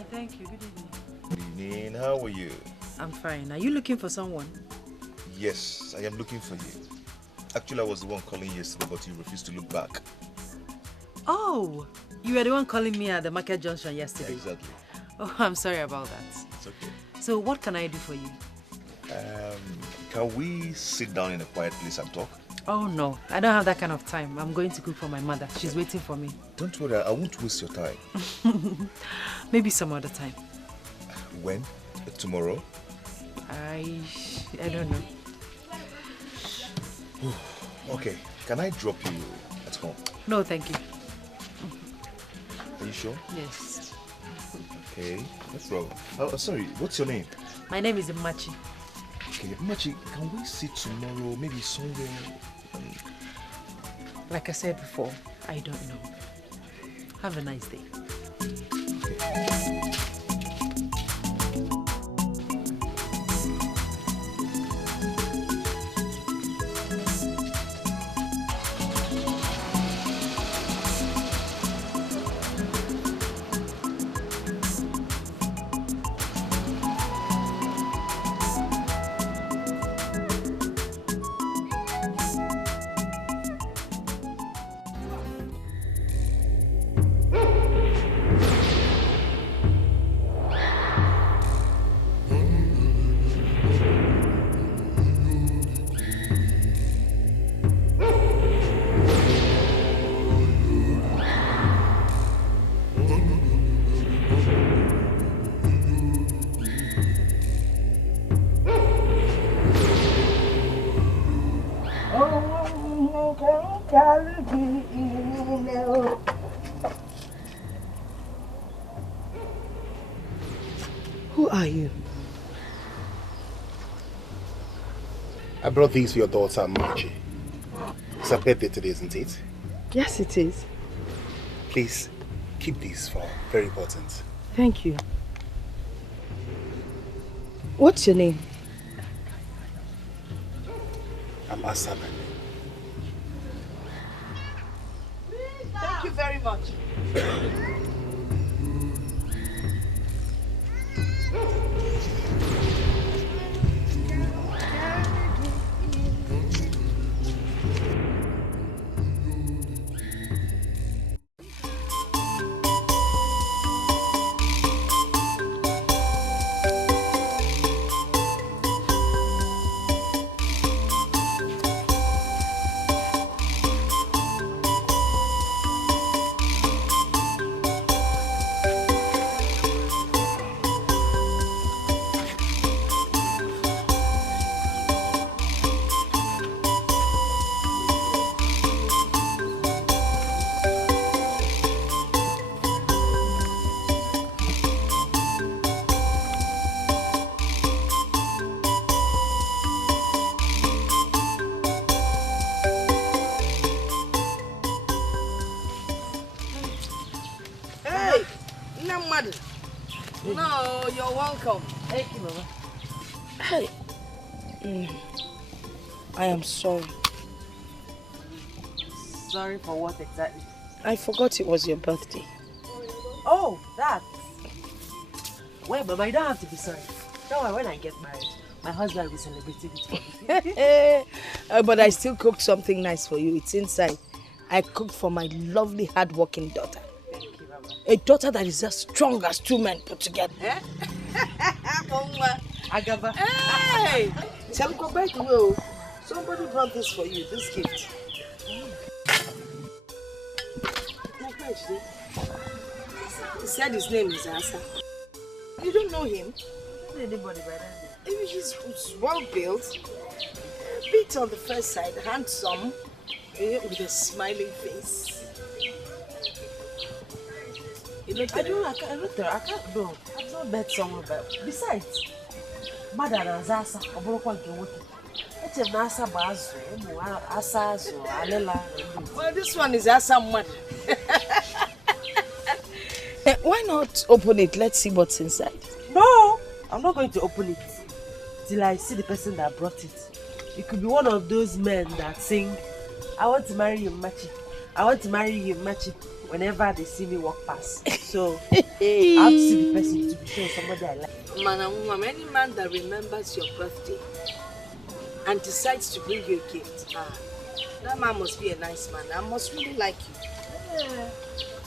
fine, thank you. Good evening. Good evening. How are you? I'm fine. Are you looking for someone? Yes, I am looking for you. Actually, I was the one calling yesterday, but you refused to look back. Oh, you were the one calling me at the market junction yesterday. Exactly. Oh, I'm sorry about that. It's okay. So what can I do for you? Can we sit down in a quiet place and talk? Oh no, I don't have that kind of time. I'm going to cook for my mother. She's waiting for me. Don't worry, I won't waste your time. Maybe some other time. When? Tomorrow? I don't know. Okay, can I drop you at home? No, thank you. Are you sure? Yes. Okay, no problem. Oh, sorry, what's your name? My name is Machi. Okay, Machi, can we sit tomorrow, maybe somewhere? Like I said before, I don't know. Have a nice day. Okay. Who are you? I brought these for your daughter, Machi. It's her birthday today, isn't it? Yes, it is. Please, keep these for her. Very important. Thank you. What's your name? I'm Asaman. Thank you very much. No, you're welcome. Thank you, Mama. Hey. I am sorry. Sorry for what exactly? I forgot it was your birthday. Oh, that. Well, Mama, you don't have to be sorry. Don't worry, when I get married, my husband will be celebrating it for me. But I still cooked something nice for you. It's inside. I cooked for my lovely, hard-working daughter. Thank you, Mama. A daughter that is as strong as two men put together. Agaba. Hey! Shall we go back to you? Somebody brought this for you, this gift. He said his name is Asa. You don't know him? Anybody by that name? He's well built, a bit on the first side, handsome, with a smiling face. I can't know. I've not met someone, but besides, Mother and Zasa, a broken woman. It's a Nasa Bazo, Asas or Alela. Well, this one is Asa Mad. Why not open it? Let's see what's inside. No, I'm not going to open it till I see the person that brought it. It could be one of those men that sing, I want to marry you, Machi. I want to marry you, Machi. whenever they see me walk past. So I have to see the person to be sure it's somebody I like. Man and woman, any man that remembers your birthday and decides to bring you a gift, that man must be a nice man. I must really like you. Yeah.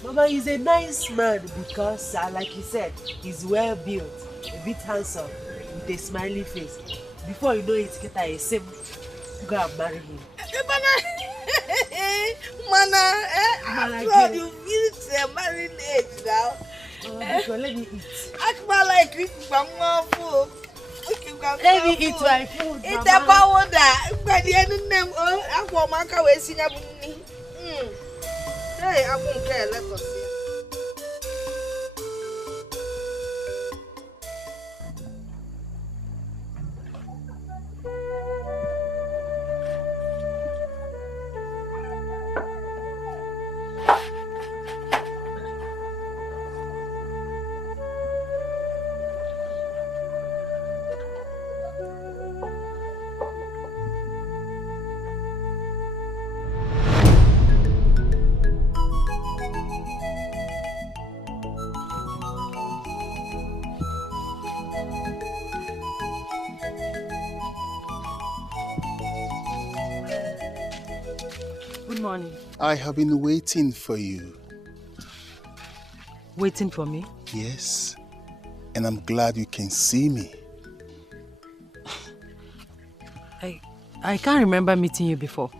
Mama, he's a nice man because, like you said, he's well built, a bit handsome, with a smiley face. Before you know it, get a sim, go and marry him. After you reach a married age now. Let me eat. Let me eat my food, Mama. Hey, I won't care. Let us see. Good morning. I have been waiting for you. Waiting for me? Yes. And I'm glad you can see me. I can't remember meeting you before.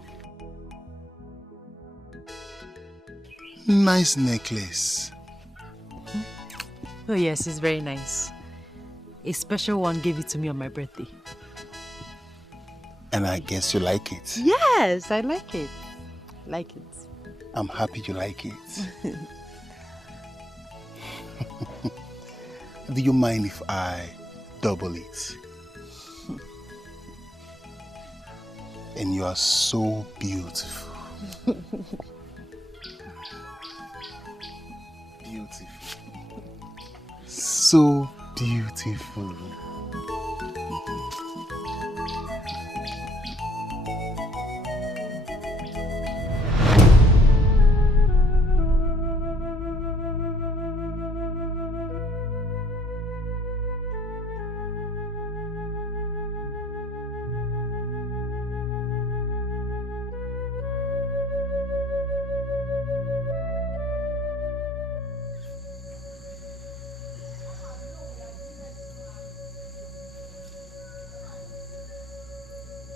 Nice necklace. Oh yes, it's very nice. A special one gave it to me on my birthday. And I guess you like it. Yes, I like it. Like it. I'm happy you like it. Do you mind if I double it? And you are so beautiful. Beautiful. So beautiful.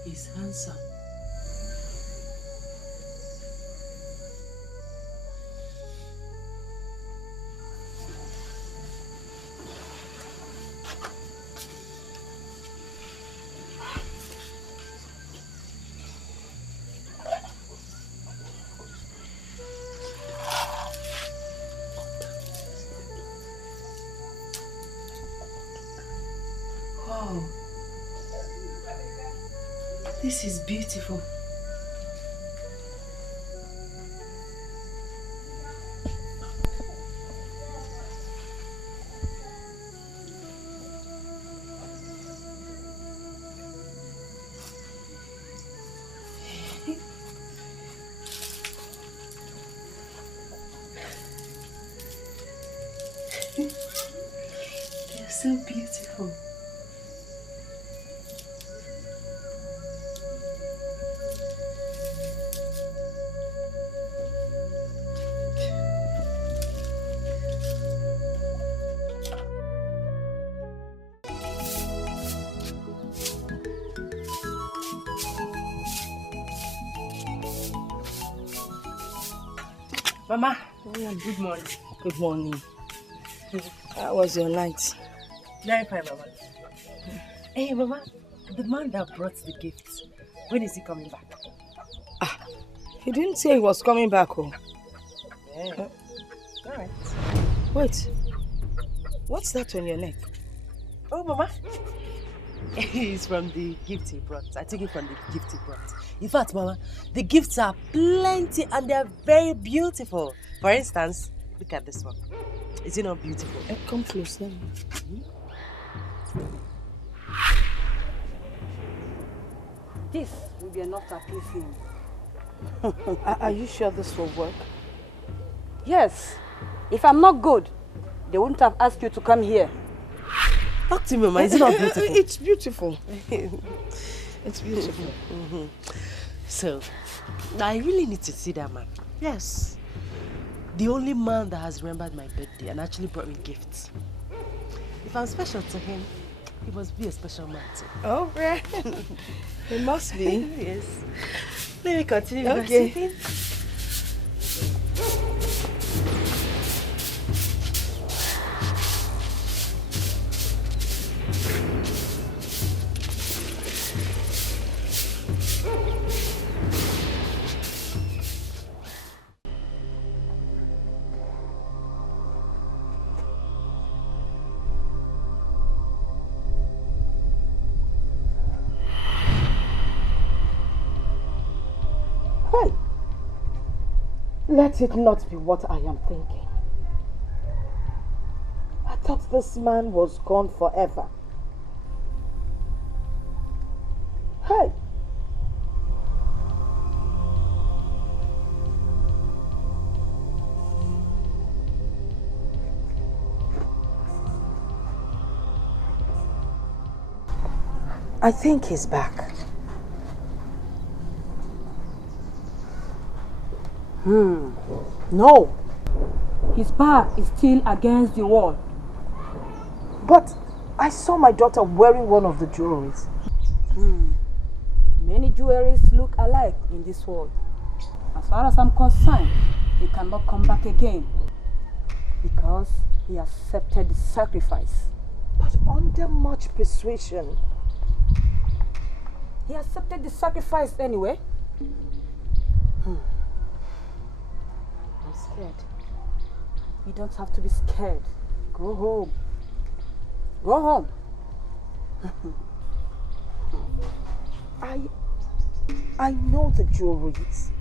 He's handsome. Wow. This is beautiful. They're so beautiful. Mama, good morning. Good morning. How was your night? Very fine, Mama. Hey, Mama, the man that brought the gifts, when is he coming back? He didn't say he was coming back. Oh. Yeah. All right. Wait. What's that on your neck? Oh, Mama. It's from the gift he brought. I took it from the gift he brought. In fact, Mama, the gifts are plenty and they are very beautiful. For instance, look at this one. Is it not beautiful? Come close now. This will be enough to appease him. Are you sure this will work? Yes. If I'm not good, they wouldn't have asked you to come here. Talk to me, Mama. Is it not beautiful? It's beautiful. It's beautiful. So, I really need to see that man. Yes. The only man that has remembered my birthday and actually brought me gifts. If I'm special to him, he must be a special man too. Oh, yeah. It must be. Yes. Let me continue. Okay. Let it not be what I am thinking. I thought this man was gone forever. Hey! I think he's back. No. His back is still against the wall. But I saw my daughter wearing one of the jewelries. Many jewelries look alike in this world. As far as I'm concerned, he cannot come back again because he accepted the sacrifice. But under much persuasion. He accepted the sacrifice anyway. I'm scared. You don't have to be scared. Go home. Go home. I know the jewelries.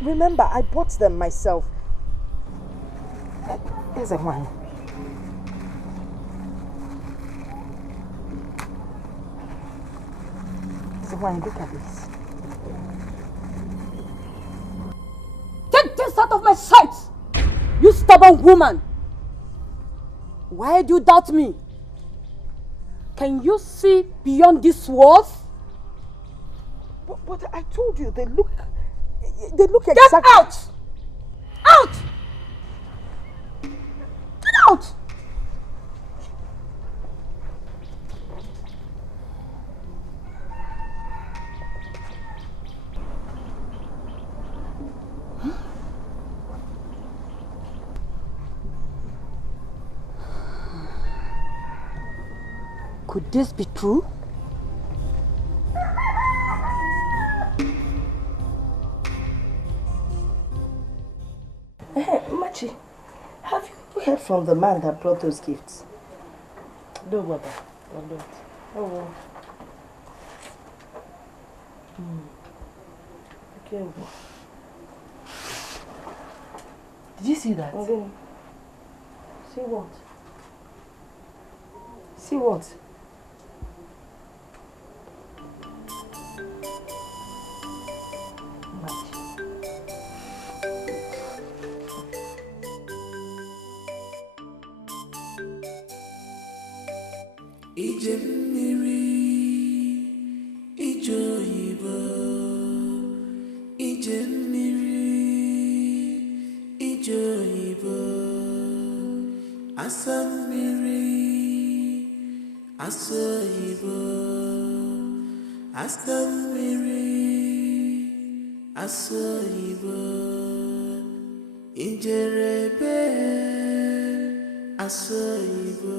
Remember, I bought them myself. Here's a one. Here's a one. Look at this. Take this out of my sight! You stubborn woman! Why do you doubt me? Can you see beyond these walls? But I told you, they look exactly... Get out! Out! Get out! Could this be true? Hey, Machi, have you heard from the man that brought those gifts? No, Mama. I'm not. Oh, well. Okay. Did you see that? Okay. See what? See what? Ije mmiri, ije oyibo, ije mmiri, ije oyibo, asa mmiri, asa oyibo, asa mmiri, asa oyibo, ijerebe, asa oyibo.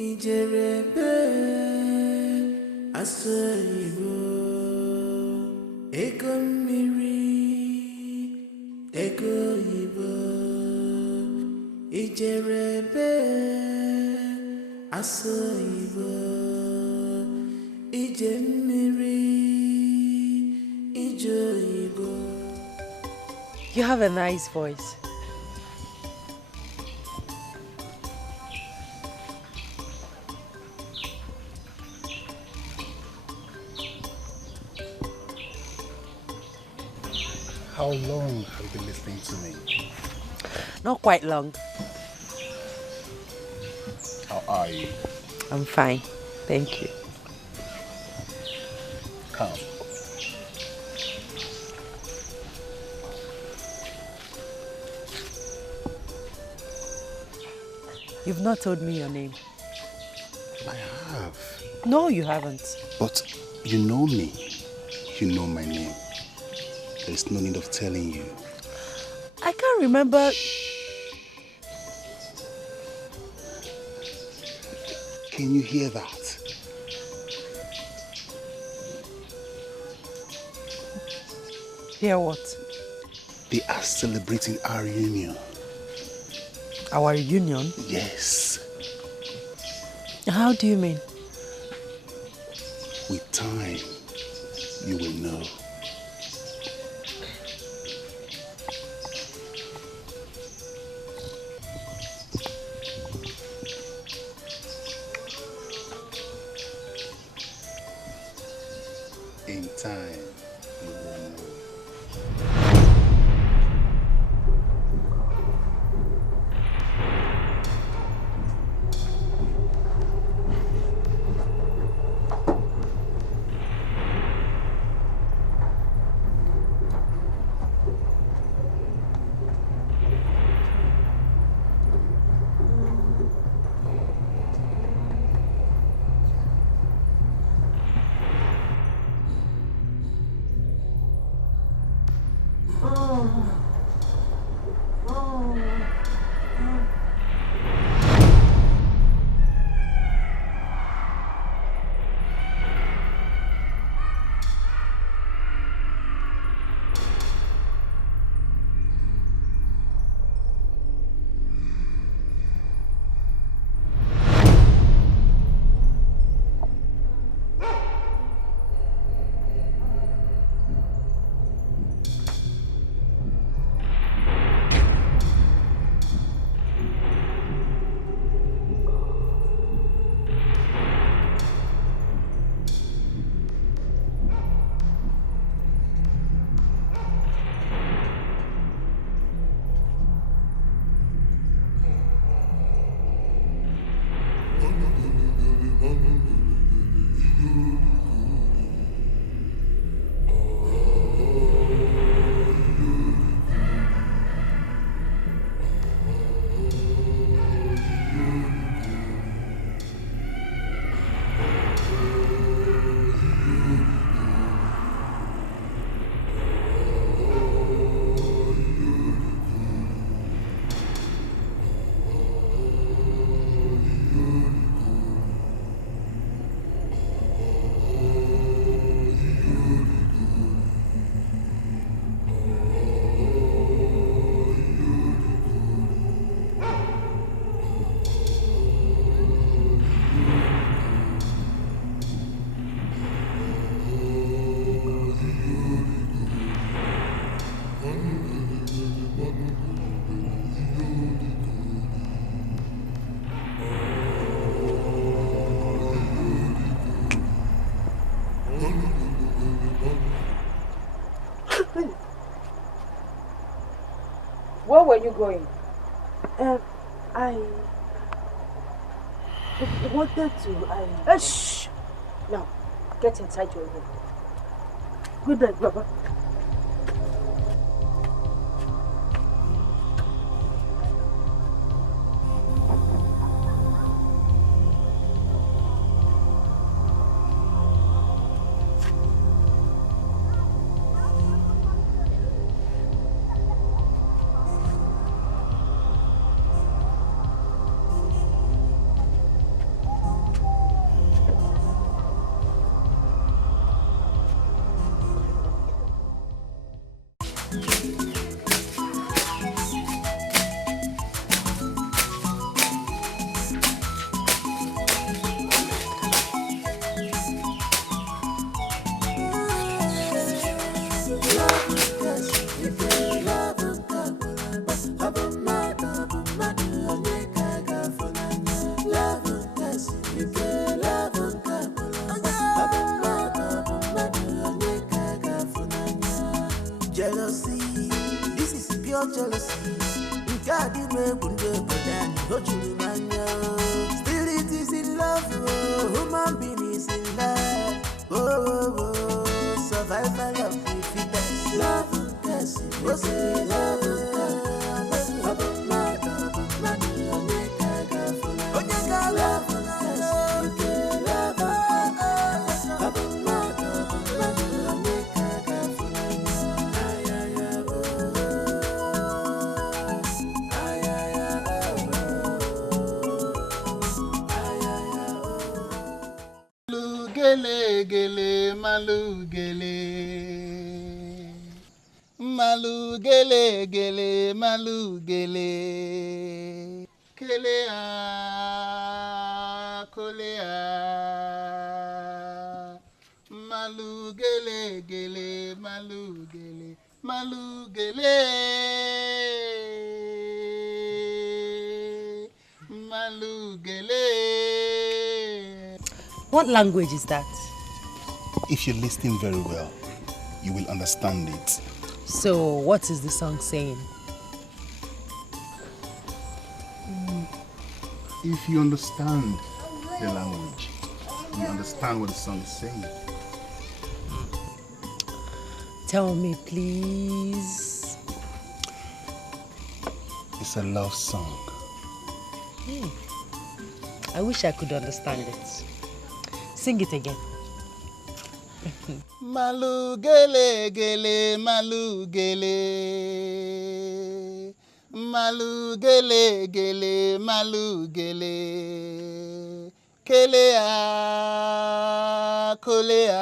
Ijerebe asoyibo ego mmiri ego oyibo ijerebe asoyibo ije mmiri ije oyibo. You have a nice voice. How long have you been listening to me? Not quite long. How are you? I'm fine. Thank you. Come. You've not told me your name. I have. No, you haven't. But you know me. You know my name. There's no need of telling you. I can't remember. Can you hear that? Hear what? They are celebrating our reunion. Our reunion? Yes. How do you mean? With time, you will know. In time, you will know. Where were you going? I wanted to. Shh! Now, get inside your room. Good night, Baba. jealousy. God, you may put the good don't you mind? Spirit is in love, human being is in love. Survival of the fittest. Love, yes, love, Gele gele malu gele malu gele gele malu gele kele a kole a malu gele gele malu gele malu gele malu gele. What language is that? If you listen very well, you will understand it. So, what is the song saying? If you understand the language, you understand what the song is saying. Tell me, please. It's a love song. I wish I could understand it. Sing it again. Malu gele gele malu gele malu gele gele malu gele kele a kole a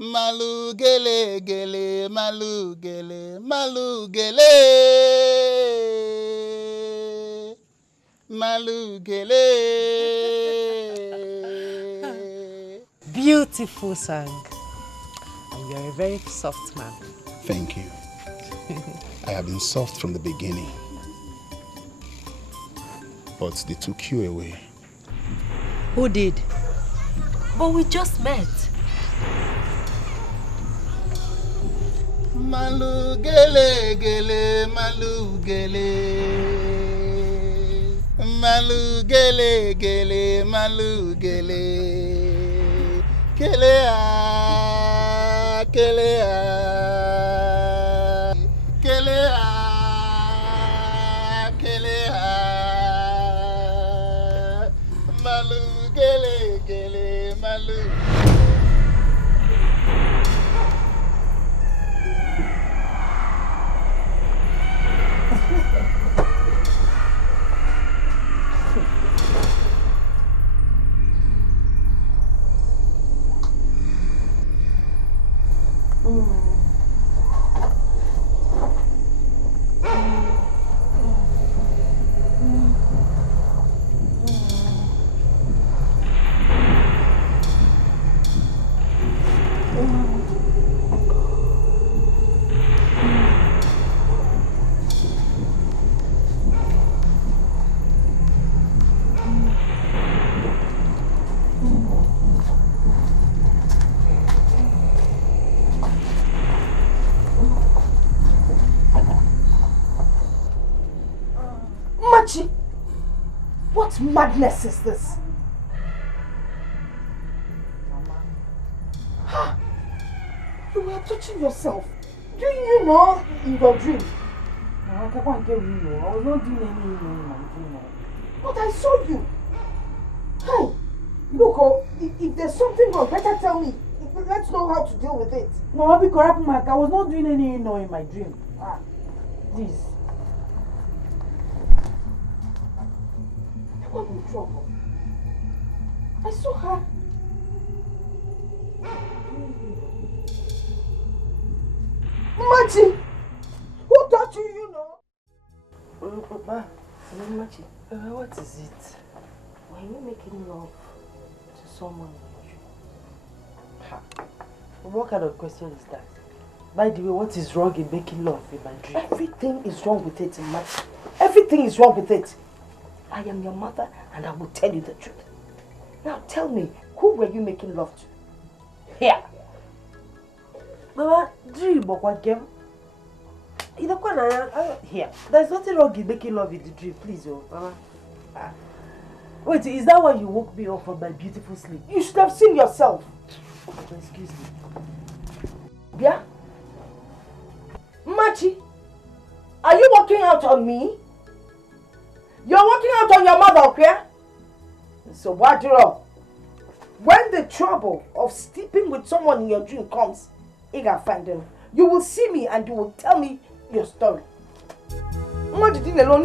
malu gele gele malu gele malu gele malu gele. Beautiful song. And you're a very soft man. Thank you. I have been soft from the beginning. But they took you away. Who did? But we just met. Malu gele gele malu gele malu gele gele malu gele kele a kele a kele a kele a malu gele gele malu. What madness is this? Mama. You were touching yourself. Do you know in your dream? No, I can't get you. I was not doing anything in my dream. But I saw you. Hey, look, if there's something wrong, better tell me. Let's know how to deal with it. No, I'll be correct, Mark. I was not doing anything in my dream. Please. I'm in trouble. I saw her. Machi! Who taught you, you know? Papa, Machi, what is it? Why are you making love to someone in your dream? What kind of question is that? By the way, what is wrong in making love in my dream? Everything is wrong with it, Machi. Everything is wrong with it. I am your mother and I will tell you the truth. Now tell me, who were you making love to? Here. Mama, dream of what game? Here, there's nothing wrong in making love in the dream, please, oh, Mama. Wait, is that why you woke me up from my beautiful sleep? You should have seen yourself. Excuse me. Yeah? Machi, are you walking out on me? You're walking out on your mother, okay? So what do you know? When the trouble of sleeping with someone in your dream comes, you can find them. You will see me and you will tell me your story. What did you know?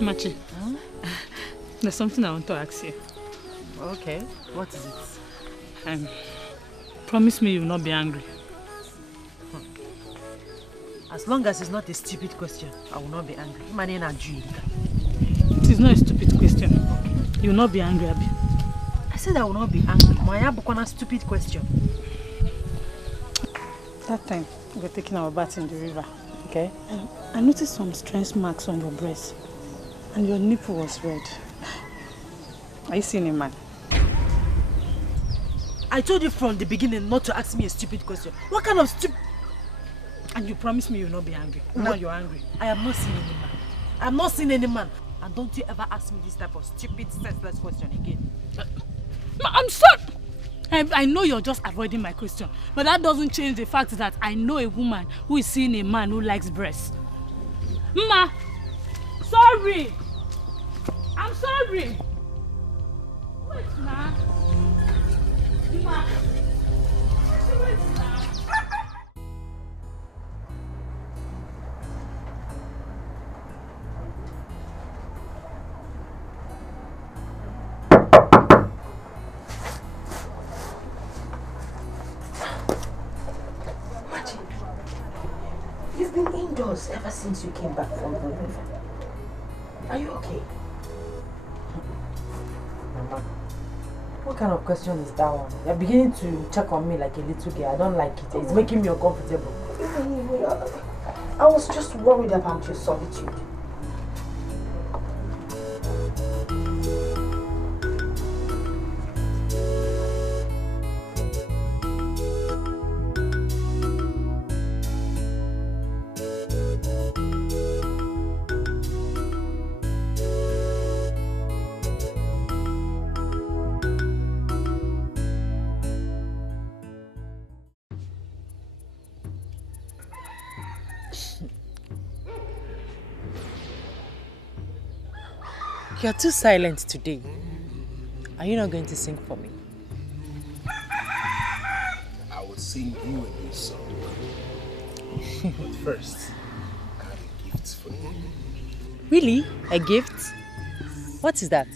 Machi, there's something I want to ask you. Okay, what is it? Promise me you will not be angry. As long as it's not a stupid question, I will not be angry. It is not a stupid question. You will not be angry, Abi. I said I will not be angry. Maya Bukwana stupid question. That time we were taking our bath in the river. Okay. I noticed some strange marks on your breast. And your nipple was red. Are you seeing a man? I told you from the beginning not to ask me a stupid question. What kind of stupid... And you promised me you will not be angry. Now you're angry. I have not seen any man. I have not seen any man. And don't you ever ask me this type of stupid, senseless question again. I'm sorry. I know you're just avoiding my question. But that doesn't change the fact that I know a woman who is seeing a man who likes breasts. Ma! Sorry! I'm sorry! Wait, Ma! Ma! Wait, Ma! You've been indoors ever since you came back from the river. Are you okay? Mama, what kind of question is that one? You're beginning to check on me like a little girl. I don't like it. It's making me uncomfortable. I was just worried about your solitude. You're too silent today. Are you not going to sing for me? I will sing you a new song. But first, I have a gift for you. Really? A gift? What is that?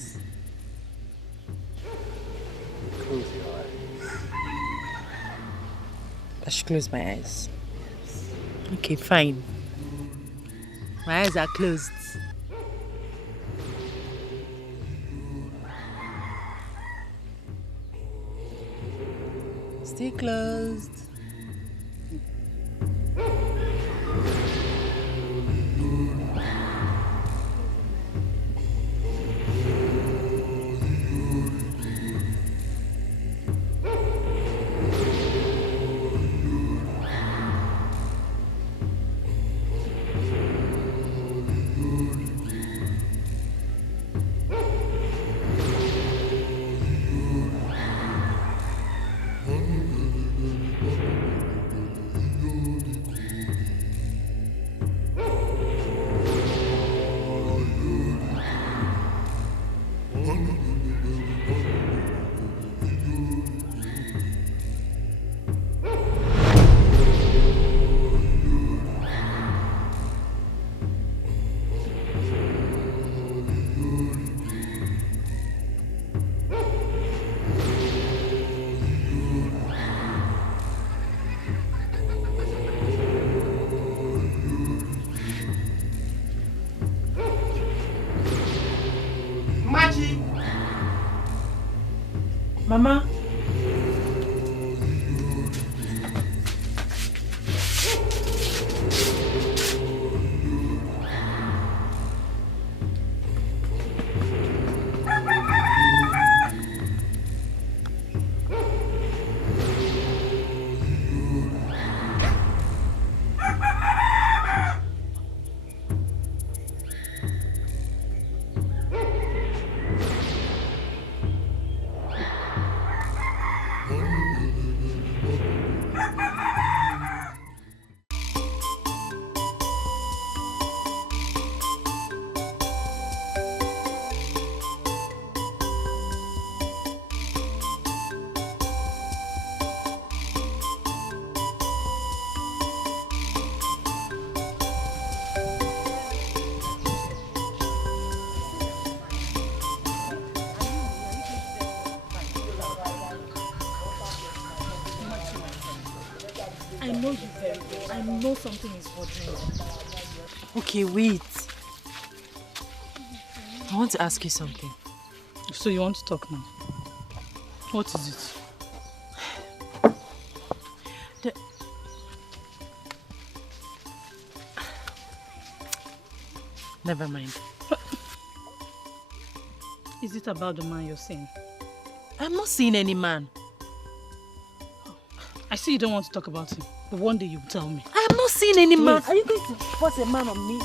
Close your eyes. I should close my eyes. Okay, fine. My eyes are closed. Stay closed. Mama. I know you very well. I know something is bothering you. Okay, wait. I want to ask you something. So you want to talk now? What is it? Never mind. Is it about the man you're seeing? I'm not seeing any man. I see you don't want to talk about him, but one day you'll tell me. I am not seeing any man. Are you going to force a man on me?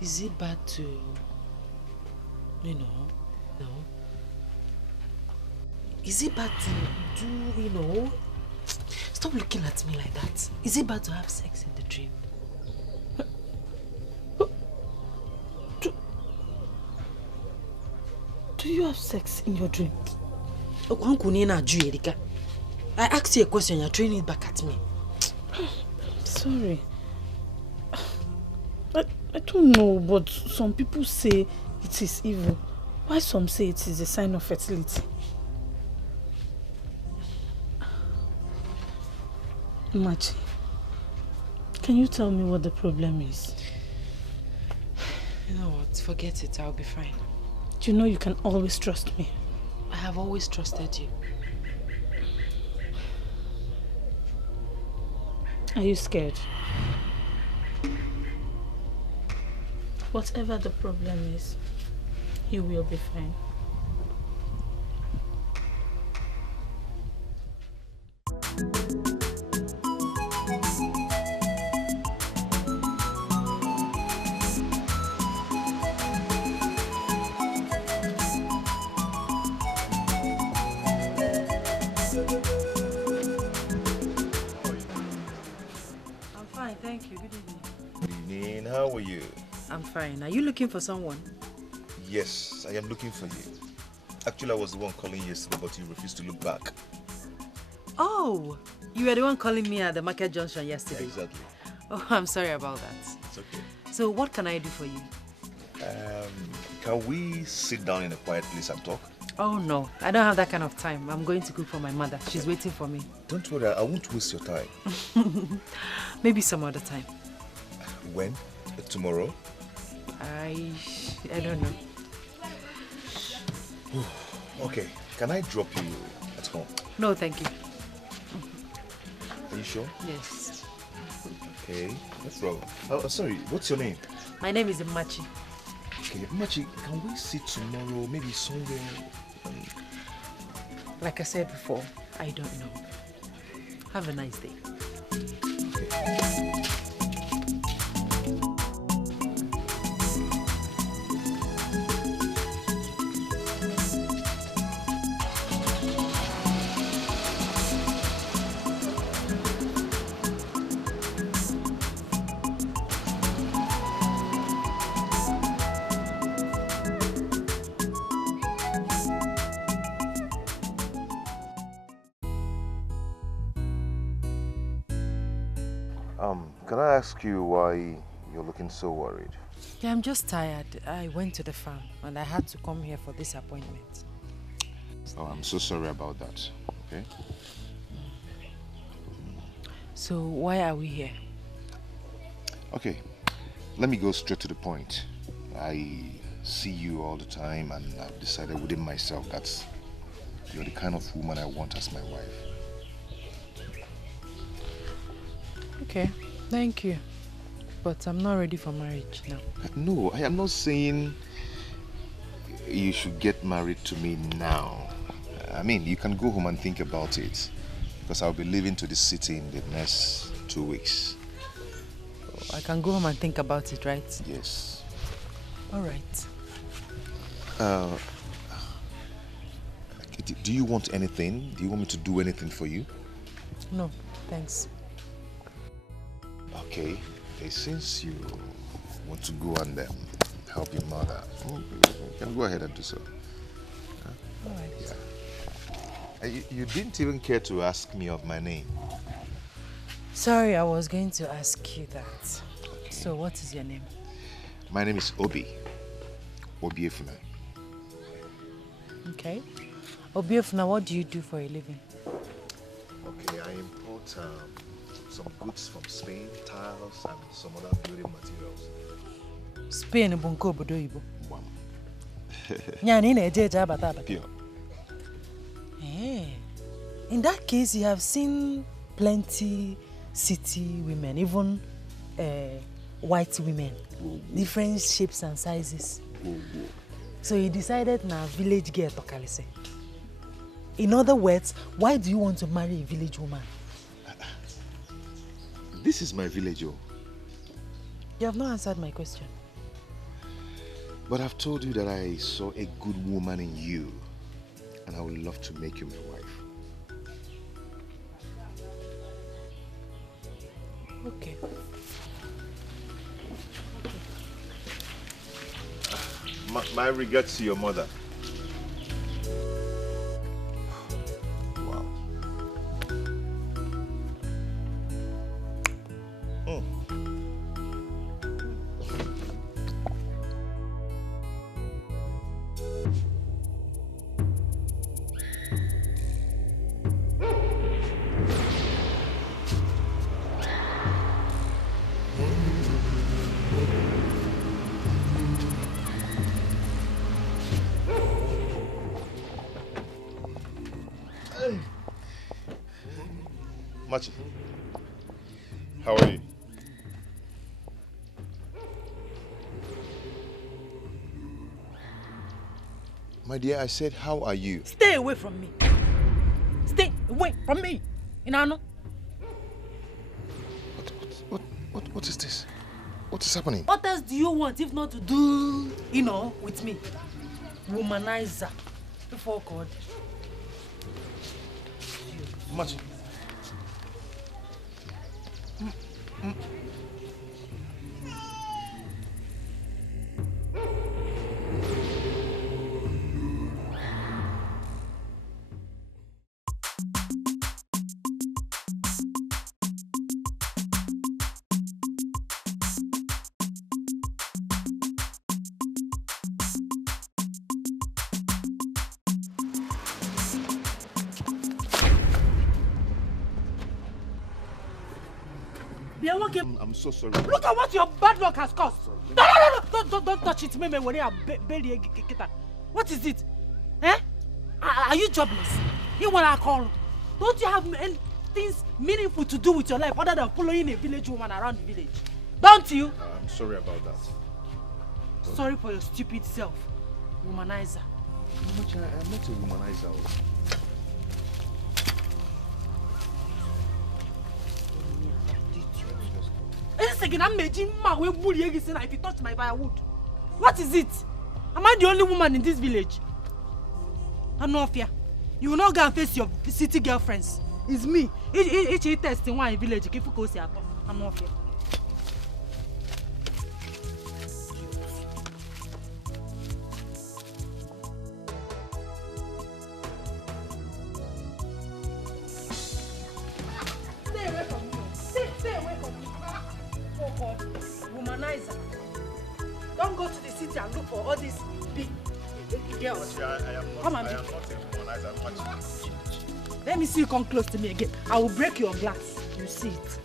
Is it bad to, is it bad to do, stop looking at me like that. Is it bad to have sex in the dream? Do you have sex in your dream? I asked you a question, you're throwing it back at me. Sorry. I don't know, but some people say it is evil. Why some say it is a sign of fertility? Machi, can you tell me what the problem is? You know what? Forget it. I'll be fine. You know you can always trust me. I have always trusted you. Are you scared? Whatever the problem is, you will be fine. I'm fine, thank you. Good evening. Good evening. How are you? I'm fine. Are you looking for someone? Yes, I am looking for you. Actually, I was the one calling yesterday, but you refused to look back. Oh, you were the one calling me at the market junction yesterday. Exactly. Oh, I'm sorry about that. It's okay. So what can I do for you? Can we sit down in a quiet place and talk? Oh no, I don't have that kind of time. I'm going to cook for my mother. She's waiting for me. Don't worry, I won't waste your time. Maybe some other time. When? Tomorrow? I don't know. Okay, can I drop you at home? No, thank you. Are you sure? Yes. Okay, no problem. Oh, sorry, what's your name? My name is Machi. Okay, Machi, can we see tomorrow, maybe somewhere? Like I said before, I don't know. Have a nice day. Okay. Can I ask you why you're looking so worried? Yeah, I'm just tired. I went to the farm and I had to come here for this appointment. Oh, I'm so sorry about that, okay? So why are we here? Okay, let me go straight to the point. I see you all the time and I've decided within myself that you're the kind of woman I want as my wife. Okay, thank you. But I'm not ready for marriage now. No, I am not saying you should get married to me now. I mean, you can go home and think about it because I'll be leaving to the city in the next 2 weeks. I can go home and think about it, right? Yes. All right. Do you want anything? Do you want me to do anything for you? No, thanks. Okay. Since you want to go and help your mother, you can go ahead and do so. All right. Yeah. You didn't even care to ask me of my name. Sorry, I was going to ask you that. Okay. So what is your name? My name is Obi. Obiefuna. Okay. Obiefuna, what do you do for a living? Okay, I import some goods from Spain, tiles and some other building materials. Spain bunko obodo Igbo. Wow. Nyani na-eje abata. Pure. In that case, you have seen plenty city women, even white women, different shapes and sizes. So you decided na village girl to Kalise. In other words, why do you want to marry a village woman? This is my village, oh. You have not answered my question. But I've told you that I saw a good woman in you, and I would love to make you my wife. Okay. My regards to your mother. Wow. Machi, how are you? My dear, I said, how are you? Stay away from me. Stay away from me. Inano. What is this? What is happening? What else do you want if not to do, with me? Womanizer. Before God. Machi. I'm so sorry. Look at what your bad luck has caused. No, don't touch it. What is it? Eh? Are you jobless? You want to call? Don't you have things meaningful to do with your life other than following a village woman around the village? Don't you? I'm sorry about that. Sorry for your stupid self, womanizer. I'm not a womanizer. If you touch my firewood, what is it? Am I the only woman in this village? I'm not fear. You will not go and face your city girlfriends. It's me. Each test in one village. I'm not fear. Stay away from me. Stay away from me. Oh God, womanizer. Don't go to the city and look for all these big girls. Come on. I am not a womanizer. Let me see you come close to me again. I will break your glass. You see it.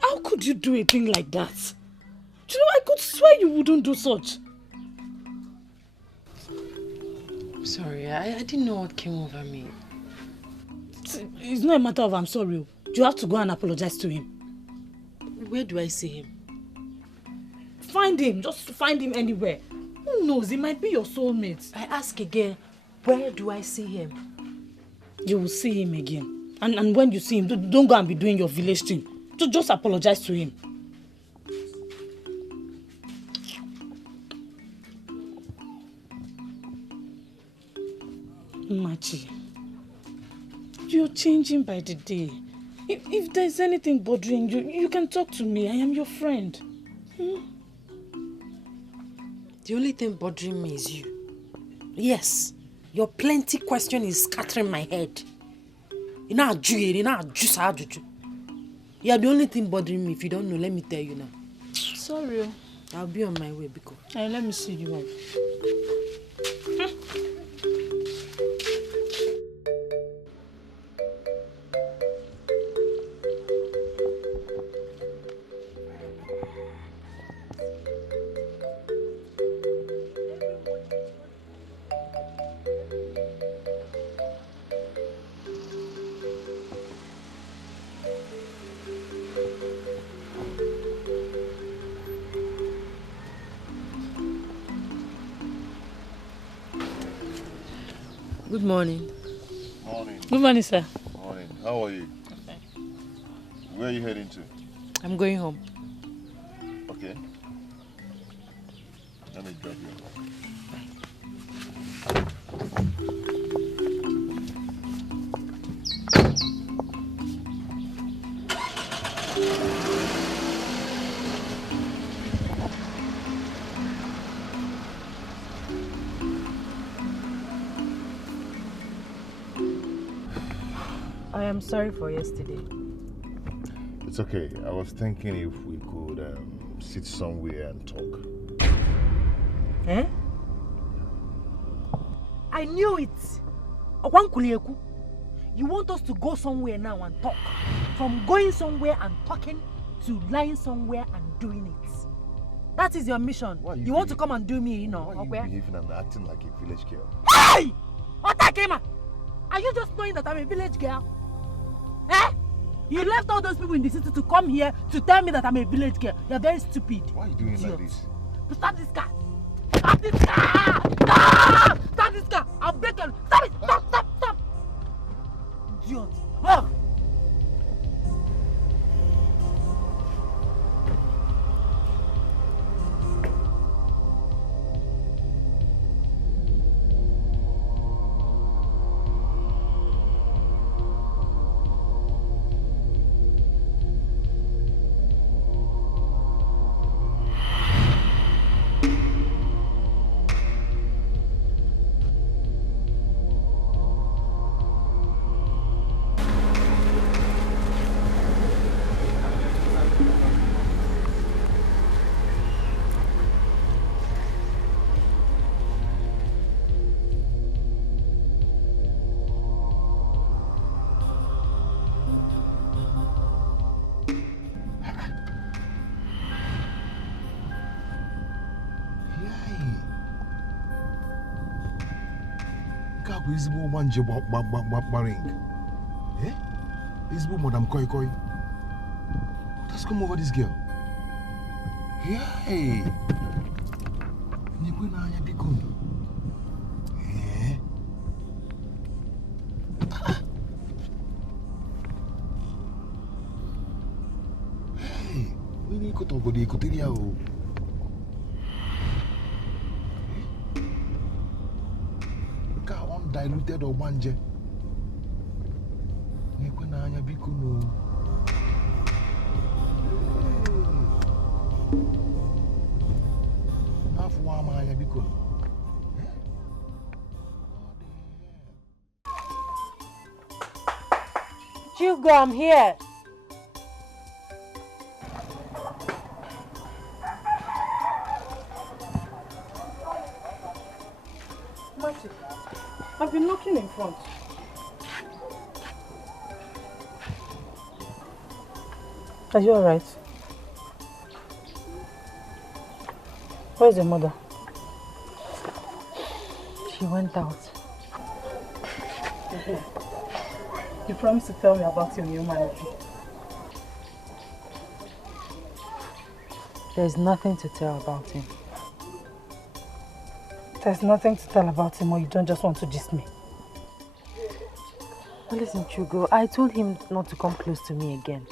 How could you do a thing like that? You know, I could swear you wouldn't do such. I'm sorry, I didn't know what came over me. It's not a matter of I'm sorry. You have to go and apologize to him. Where do I see him? Find him. Just find him anywhere. Who knows? He might be your soulmate. I ask again, where do I see him? You will see him again. And when you see him, don't go and be doing your village thing. Just apologize to him. Machi, you're changing by the day. If there's anything bothering you, you can talk to me. I am your friend. The only thing bothering me is you. Yes, your plenty question is scattering my head. You are the only thing bothering me. If you don't know, let me tell you now. Sorry. I'll be on my way, Biko. Let me see you off. Good morning. Morning. Good morning, sir. Morning. How are you? Okay. Where are you heading to? I'm going home. Okay. Let me drop you. I am sorry for yesterday. It's okay. I was thinking if we could sit somewhere and talk. Eh? I knew it. Owankulieku, you want us to go somewhere now and talk. From going somewhere and talking to lying somewhere and doing it. That is your mission. You want to come and do me, you know. Why are you behaving and acting like a village girl? Hey! Otakema! Are you just knowing that I'm a village girl? Eh? You left all those people in the city to come here to tell me that I'm a village girl. You're very stupid. Why are you doing like this? Stop this car! Stop this car! Stop! Stop this car! I'll break you! Stop it! Stop! Idiot! Oh! is more one job baring. Eh? Is more Madam Koi Koi. What has come over this girl? Hey. Nibu na anya bikun. Eh? Hey, we need to go to the o. Diluted or wanje. Nibu na anya bikun o. Hugo, I'm here. Marty, I've been knocking in front. Are you alright? Where's your mother? She went out. You promised to tell me about your new manager. There's nothing to tell about him. There's nothing to tell about him, or you don't just want to gist me? Listen, Chugo, I told him not to come close to me again.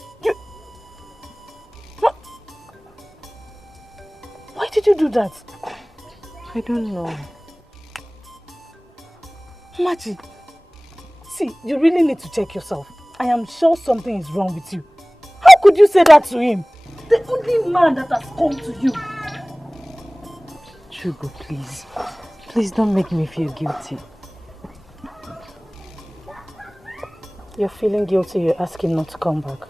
Why did you do that? I don't know. Machi, see, you really need to check yourself. I am sure something is wrong with you. How could you say that to him? The only man that has come to you. Chugo, please. Please don't make me feel guilty. You're feeling guilty, you ask him not to come back.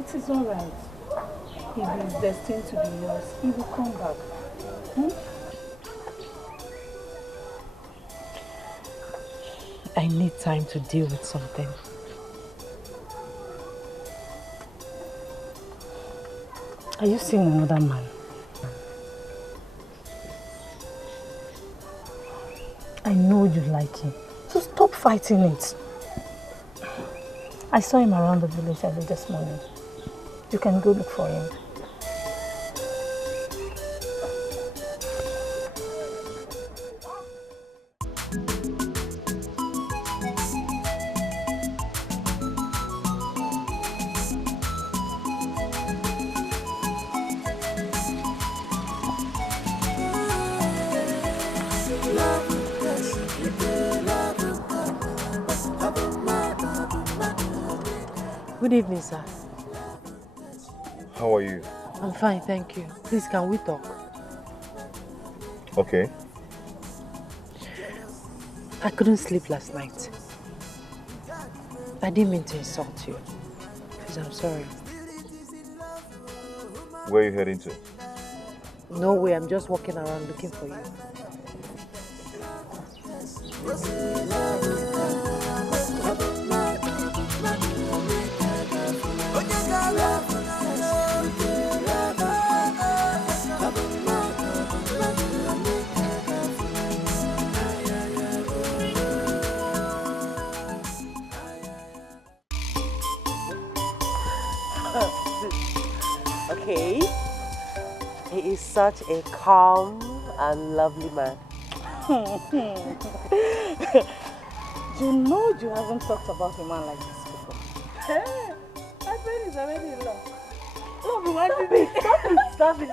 It is alright. If he's destined to be yours, he will come back. I need time to deal with something. Are you seeing another man? I know you like him, so stop fighting it. I saw him around the village early this morning. You can go look for him. Good evening, sir. How are you? I'm fine, thank you. Please, can we talk? Okay. I couldn't sleep last night. I didn't mean to insult you. Please, I'm sorry. Where are you heading to? No way, I'm just walking around looking for you. Okay. He is such a calm and lovely man. You know you haven't talked about a man like this before. Hey, my friend is already in love.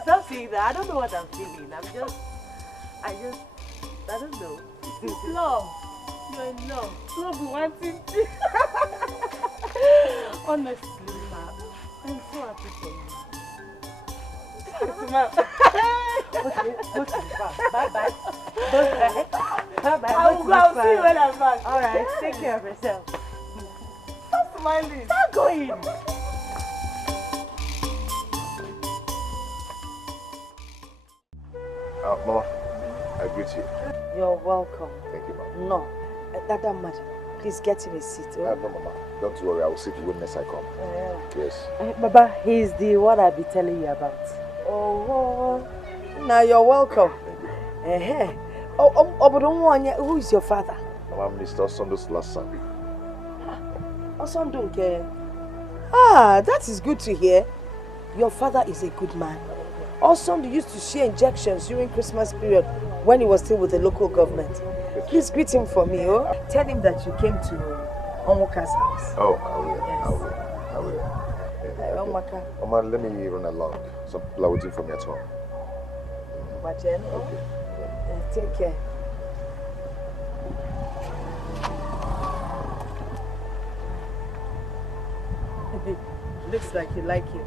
Stop saying that. I don't know what I'm feeling. I don't know. It's love. You're in love. Love wanting to. Honestly, man, I'm so happy for you. Go to the back. Bye-bye. Bye-bye. I'll see you when I'm back. Alright, take care of yourself. Stop smiling. Stop going. Mama, I greet you. You're welcome. Thank you, Mama. No, that man, please get him a seat. No, Mama. Don't worry, I will sit witness I come. Yes. Baba, he's the one I'll be telling you about. Oh, now you're welcome. Who is your father? I'm Mr. Osondo's last son. Osondo nke. Ah, that is good to hear. Your father is a good man. Osondo used to share injections during Christmas period when he was still with the local government. Please greet him for me, oh. Tell him that you came to Onwoka's house. Oh, I will. Yes. I will. Onwoka. Oma, let me run along. Some people are waiting for me at home. Bajen, take care. Looks like you like him.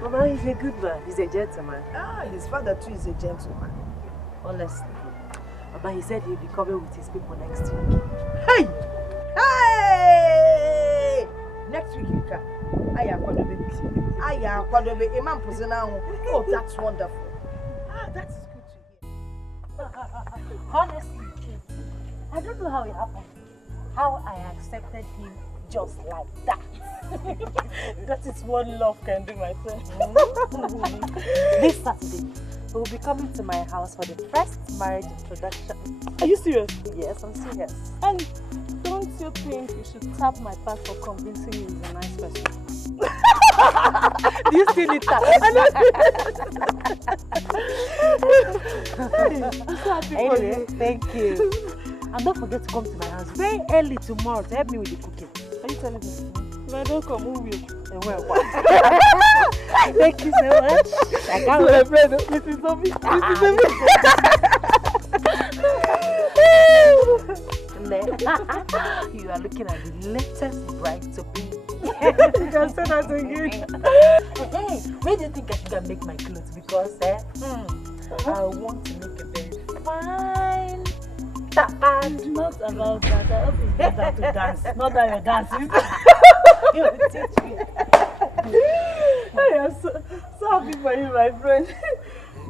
Mama, he's a good man. He's a gentleman. Ah, his father too is a gentleman. Honestly. Mama, he said he'll be coming with his people next week. Hey! Hey! Next week you come. Aya kwadobe. Imam Puzina. Oh, that's wonderful. Ah, that is good to hear. Honestly, I don't know how it happened. How I accepted him just like that. That is what love can do, my friend. This Saturday, he will be coming to my house for the first marriage introduction. Are you serious? Yes, I'm serious. And don't you think you should tap my back for convincing you he's a nice person? Do you still need that? I'm so happy for Anyway, you. thank you. And don't forget to come to my house very early tomorrow to help me with the cooking. Are you telling me? If I don't come, who will? Thank you so much. I can't wait. My friend, Mrs. Obi. You are looking at the latest bride to be. You can say that again. Hey, where do you think I should make my clothes? Because I want to make a very fine tapa. Not about that. I hope it's not that to dance. Not that you're dancing. You will teach me. I am so happy for you, my friend.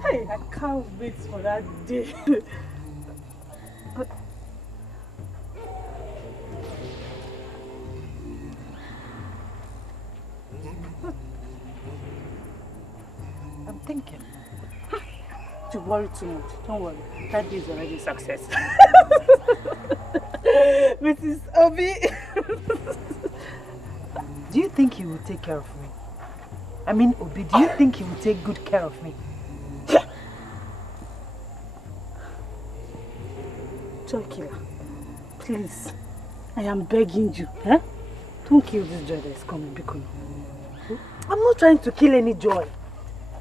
Hey, I can't wait for that day. I'm thinking. You worry too much. Don't worry. That day is already a success. Mrs. Obi. Do you think he will take care of me? I mean, Obi, do you think he will take good care of me? Chokila, please. I am begging you. Huh? Don't kill this joy that is coming, Bikono. I'm not trying to kill any joy.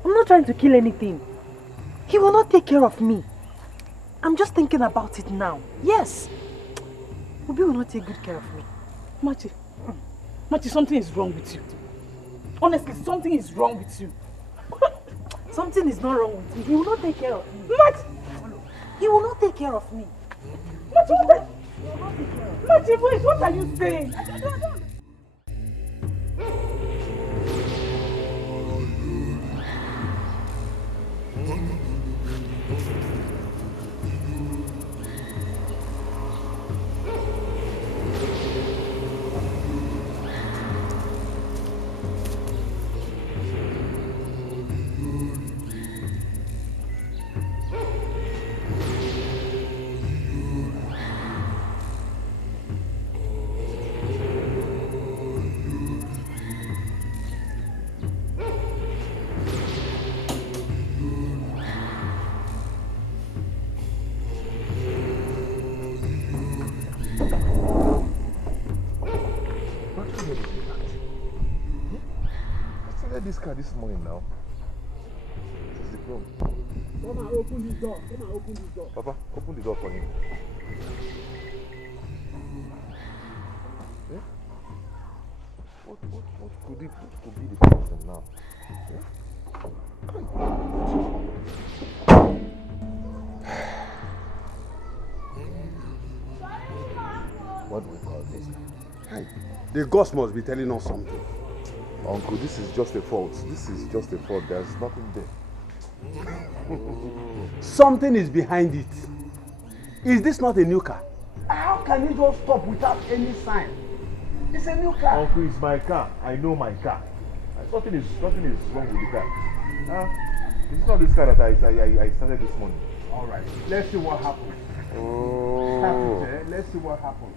I'm not trying to kill anything. He will not take care of me. I'm just thinking about it now. Yes. Obi will not take good care of me. Machi, something is wrong with you. Honestly, something is wrong with you. Something is not wrong with me. He will not take care of me. Machi! He will not take care of me. Machi, wait, what are you saying? This car this morning now. This is the problem. Come and open this door. Come and open this door. Papa, open the door for him. Yeah? What could be the problem now? Yeah? What do we call this? Hey, the ghost must be telling us something. Uncle, this is just a fault. This is just a fault. There's nothing there. Something is behind it. Is this not a new car? How can it just stop without any sign? It's a new car. Uncle, it's my car. I know my car. Nothing is wrong with the car. This is not this car that I started this morning. All right. Let's see what happens. Oh. Let's see what happens.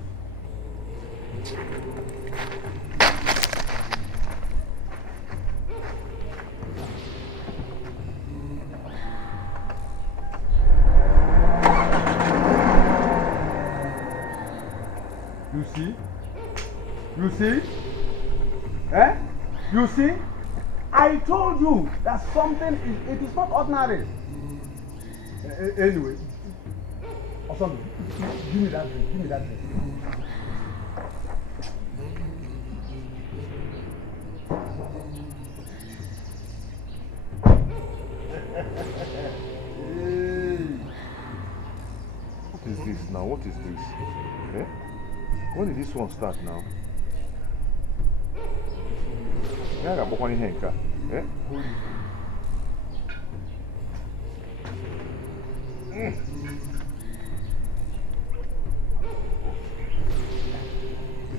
You see? You see? Eh? You see? I told you that something is, it is not ordinary. Anyway, Osando, give me that drink. Give me that drink. What is this now? What is this? Eh? When did this one start now? I got one in here. Eh?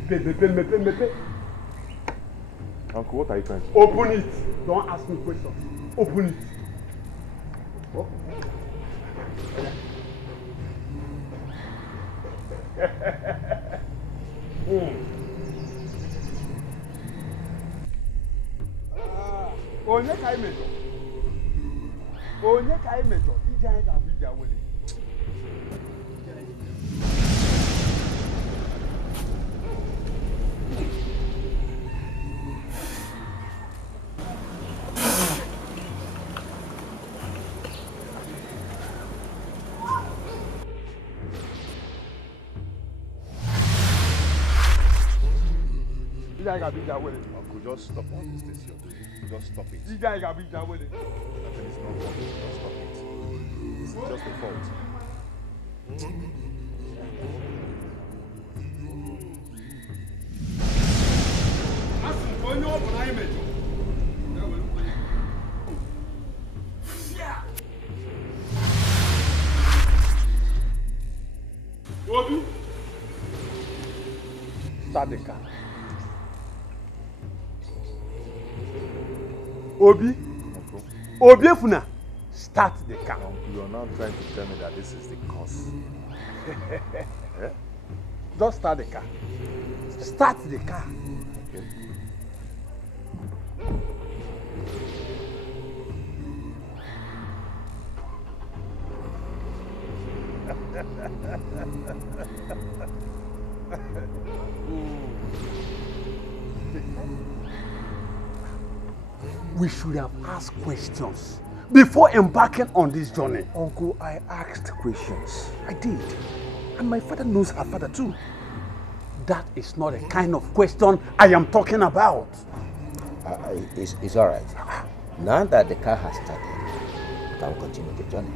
Pay. Uncle, what are you trying to do? Open it. Don't ask me questions. Open it. Oh. Onye ka ị mejọ? Onye ka ị mejọ? Ije anyị ga-abụ ije awele. Uncle, just stop all this things you're doing. Just stop it. Nothing is not wrong. Just stop it. This is just a fault. Obi, start the car. Obi, Obi Efuna, start the car. You are now trying to tell me that this is the cause. Eh? Just start the car. Start the car. Okay. We should have asked questions before embarking on this journey. Uncle, I asked questions. I did. And my father knows her father too. That is not the kind of question I am talking about. It's all right. Now that the car has started, we can continue the journey.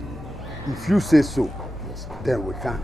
If you say so, yes, then we can.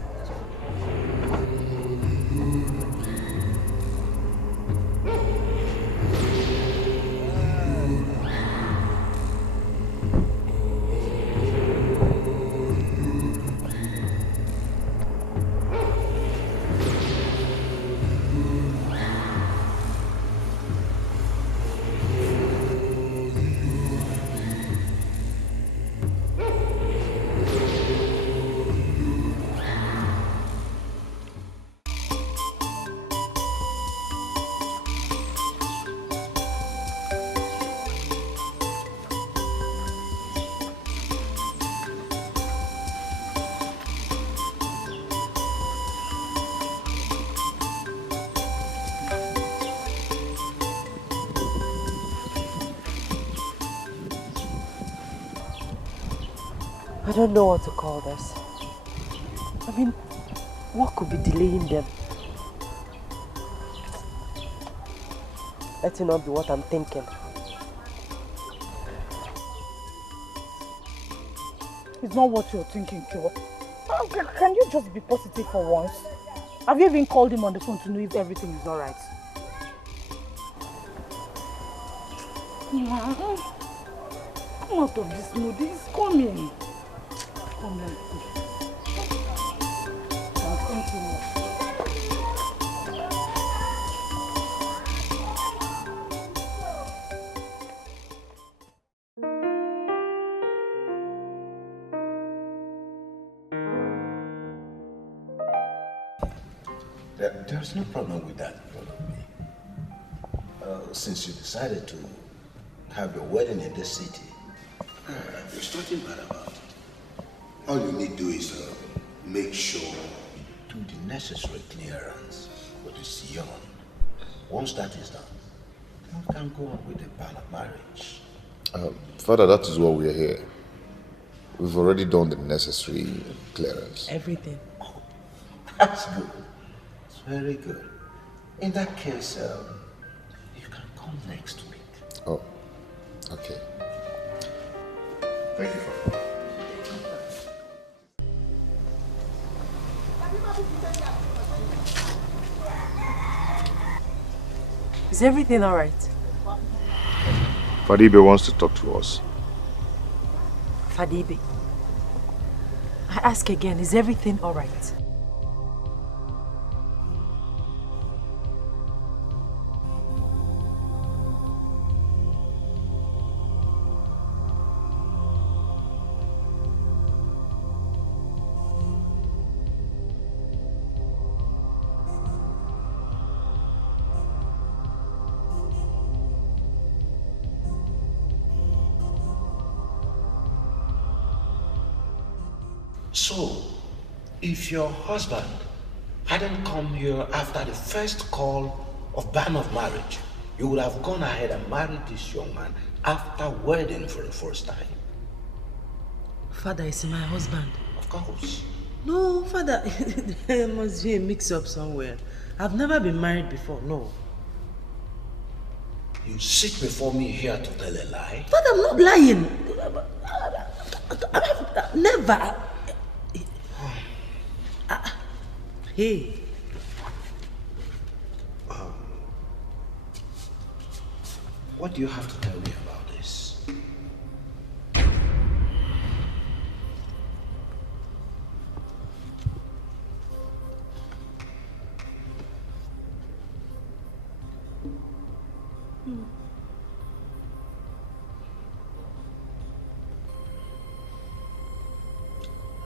I don't know what to call this. I mean, what could be delaying them? Let it not be what I'm thinking. It's not what you're thinking, Kyo. Can you just be positive for once? Have you even called him on the phone to know if everything is alright? Come out of this mood. He's coming. Come on. Thank you. There's no problem with that, brother. Since you decided to have your wedding in this city, there's nothing bad about it. All you need to do is make sure you do the necessary clearance for this young. Once that is done, you can go on with the plan of marriage. Father, that is why we are here. We've already done the necessary clearance. Everything. Oh, that's good. It's very good. In that case, you can come next week. Oh, okay. Thank you, Father. Is everything all right? Fadibe wants to talk to us. Fadibe, I ask again, is everything all right? So, if your husband hadn't come here after the first call of ban of marriage, you would have gone ahead and married this young man after wedding for the first time. Father, is my husband. Of course. No, Father, there must be a mix-up somewhere. I've never been married before, no. You sit before me here to tell a lie? Father, I'm not lying. Never. Hey. What do you have to tell me about this?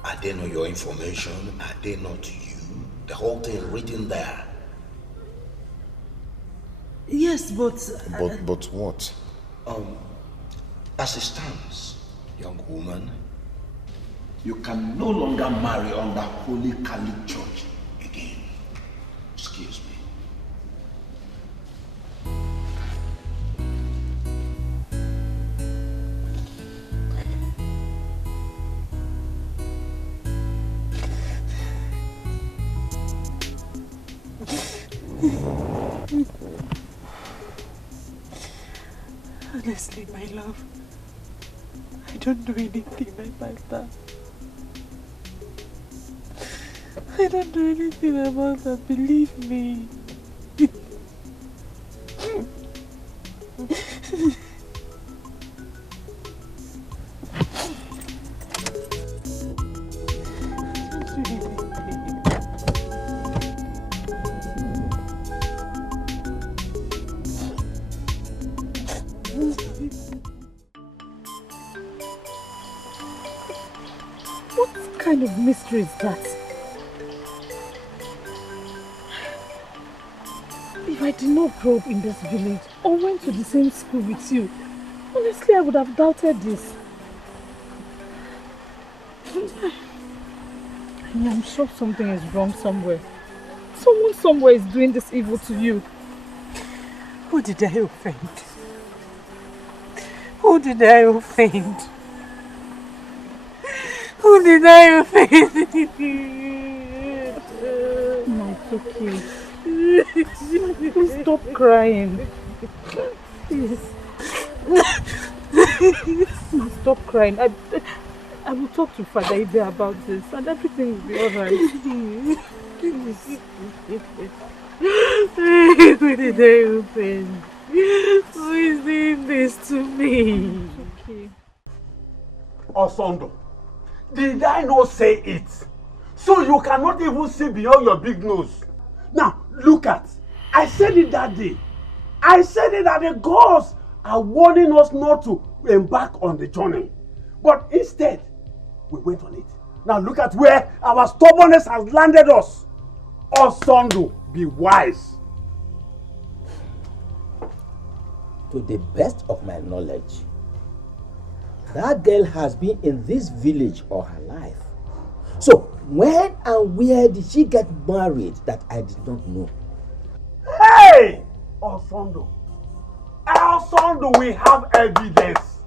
Are they not your information? Are they not you? The whole thing written there. Yes, but what? As it stands, young woman, you can no longer marry under Holy Catholic Church again. Excuse me. Honestly, my love, I don't know anything about that. I don't know anything about that, believe me. What kind of mystery is that? If I did not grow up in this village or went to the same school with you, honestly, I would have doubted this. I'm sure something is wrong somewhere. Someone somewhere is doing this evil to you. Who did I offend? Who did I offend? Who did I offend? No, it's okay. Please stop crying. Please. Stop crying. I will talk to Father Ibe about this and everything will be alright. Please. Who did I offend? Who is doing this to me? It's okay. Osondo, did I not say it? So you cannot even see beyond your big nose. Now, look at, I said it that day. I said it that the gods are warning us not to embark on the journey. But instead, we went on it. Now look at where our stubbornness has landed us. Osondo, be wise. To the best of my knowledge, that girl has been in this village all her life. So, when and where did she get married that I did not know? Hey! Osondo, we have evidence.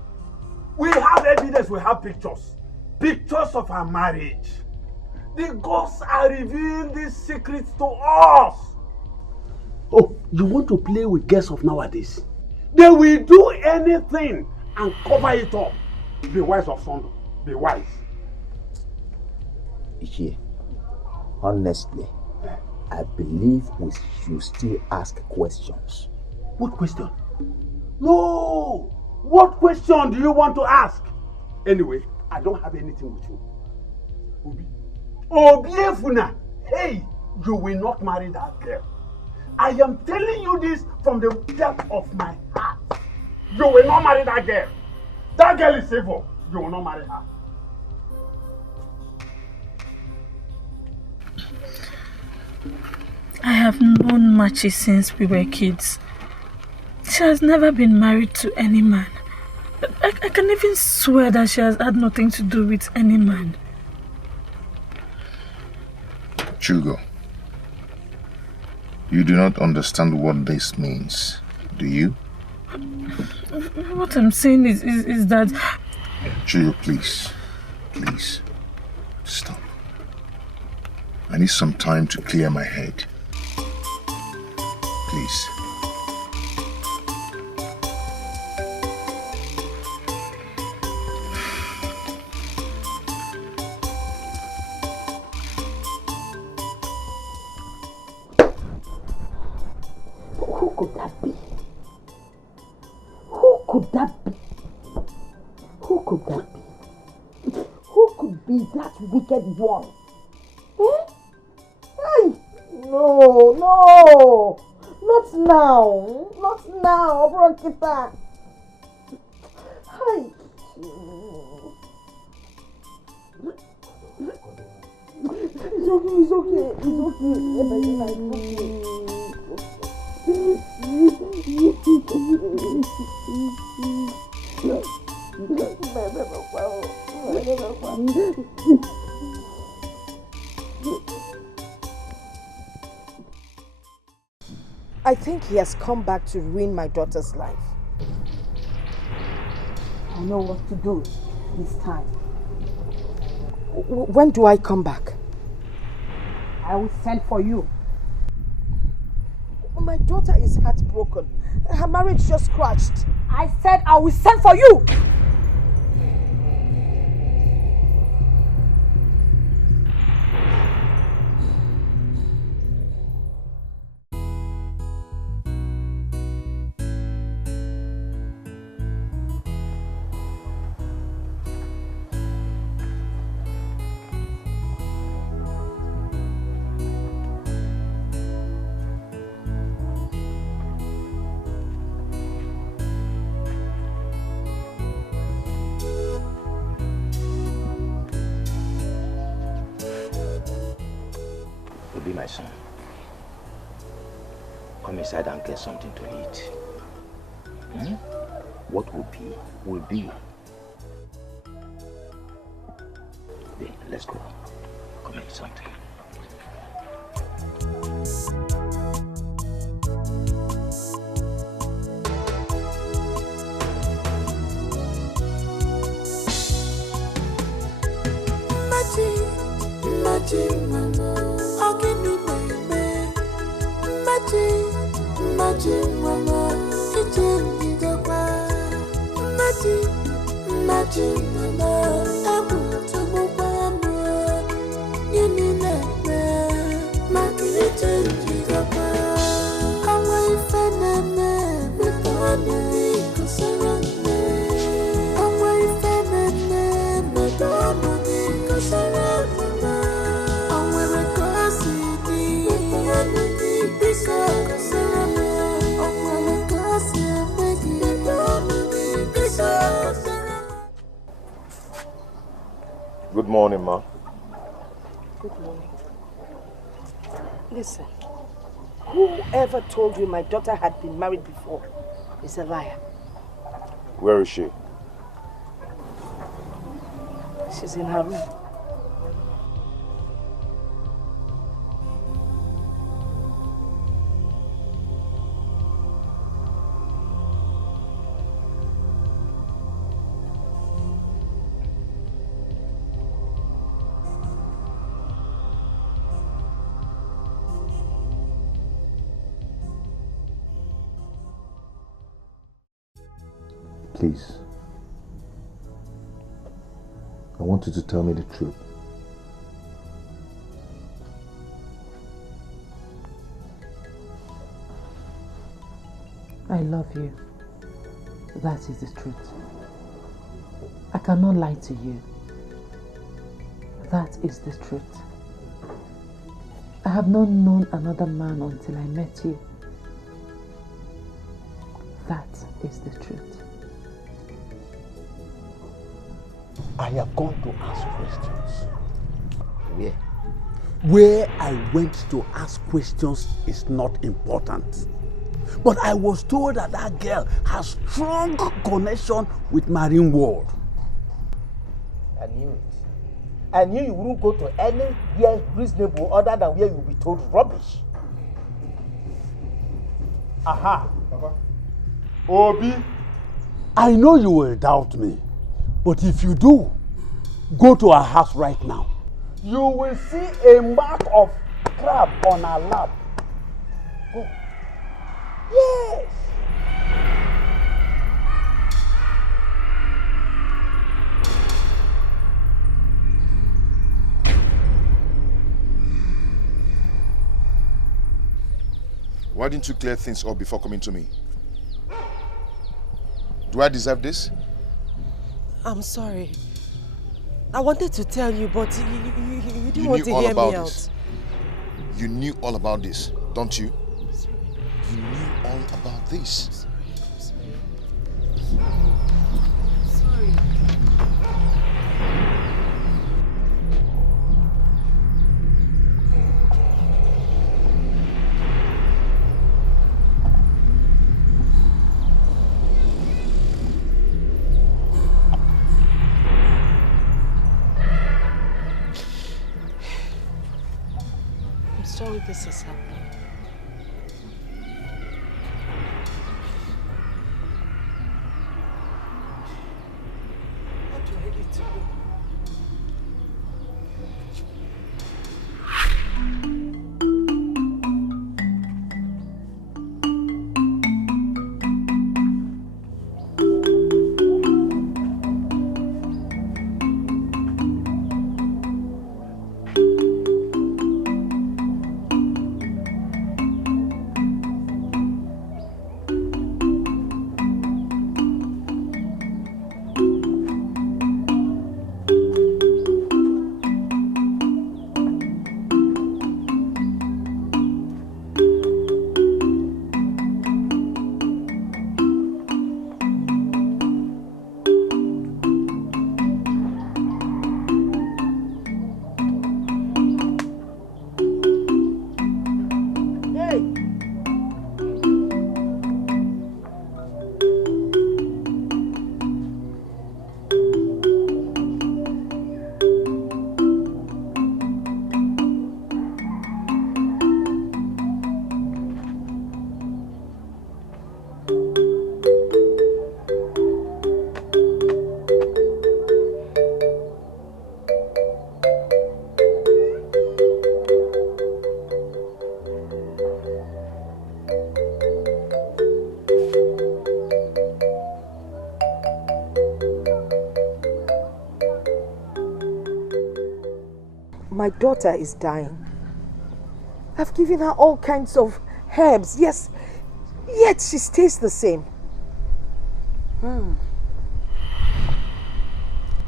We have evidence, we have pictures. Pictures of her marriage. The ghosts are revealing these secrets to us. Oh, you want to play with girls of nowadays? They will do anything and cover it up. Be wise, Osondo. Be wise. Ichie, honestly, I believe we should still ask questions. What question? No! What question do you want to ask? Anyway, I don't have anything with you. Obiefuna, hey, you will not marry that girl. I am telling you this from the depth of my heart. You will not marry that girl. That girl is evil. You will not marry her. I have known Machi since we were kids. She has never been married to any man. I can even swear that she has had nothing to do with any man. Chugo, you do not understand what this means, do you? What I'm saying is that... Chugo, please, stop. I need some time to clear my head. Please. Who could that be? Who could that be? Who could that be? Who could be that wicked one? Eh? Hey! No! Not now! Not now, Bronkita! Hey! It's I think he has come back to ruin my daughter's life. I know what to do this time. When do I come back? I will send for you. My daughter is heartbroken. Her marriage just crashed. I said I will send for you! My son, come inside and get something to eat. What will be, will be. Then let's go. Come eat something. Magic, mama. Magic, mama, it's in the magic, mama, I want to move on. You need that, magic, in the I'm waiting for them, with Onny, because I'm waiting for them, with Onny, because I'm wearing custody, because Good morning, ma. Good morning. Listen, whoever told you my daughter had been married before is a liar. Where is she? She's in her room. Please. I want you to tell me the truth. I love you. That is the truth. I cannot lie to you. That is the truth. I have not known another man until I met you. That is the truth. I have gone to ask questions. Where? Where I went to ask questions is not important. But I was told that that girl has strong connection with marine world. I knew it. I knew you wouldn't go to anywhere reasonable other than where you'll be told rubbish. Aha. Papa. Obi. I know you will doubt me. But if you do, go to her house right now. You will see a mark of crab on her lap. Go. Yes. Why didn't you clear things up before coming to me? Do I deserve this? I'm sorry. I wanted to tell you, but you didn't want to hear me out. You knew all about this, don't you? You knew all about this. Sorry. Sorry this is happening. What do I need to do? My daughter is dying. I've given her all kinds of herbs, yes, yet she stays the same.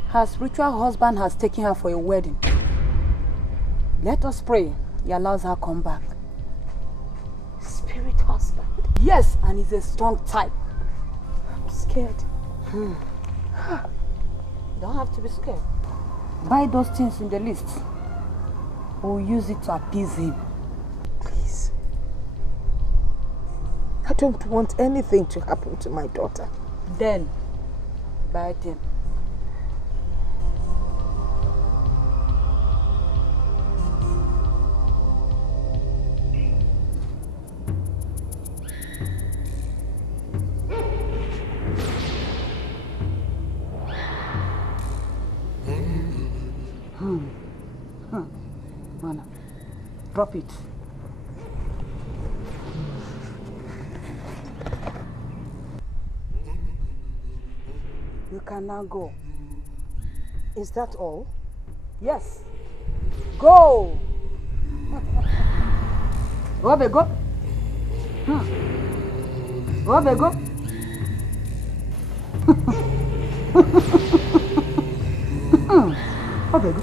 Her spiritual husband has taken her for a wedding. Let us pray he allows her come back. Spirit husband? Yes, and he's a strong type. I'm scared. You don't have to be scared. Buy those things in the list. We'll use it to appease him. don't want anything to happen to my daughter. Then, bite him. Anna, drop it. You can now go. Is that all? Yes. Go! Robe, go. Robe, go. Robe, go.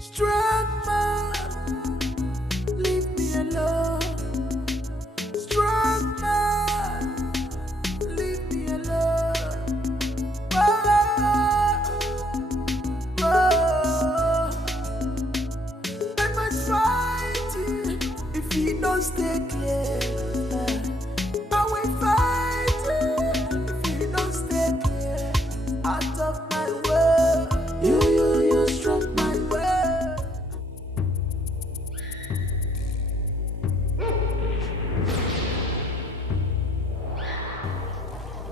Strong man, leave me alone. Strong man, leave me alone. I must fight you if you don't stay clear. I will fight you if you don't stay clear. Out of my way, you struck my way.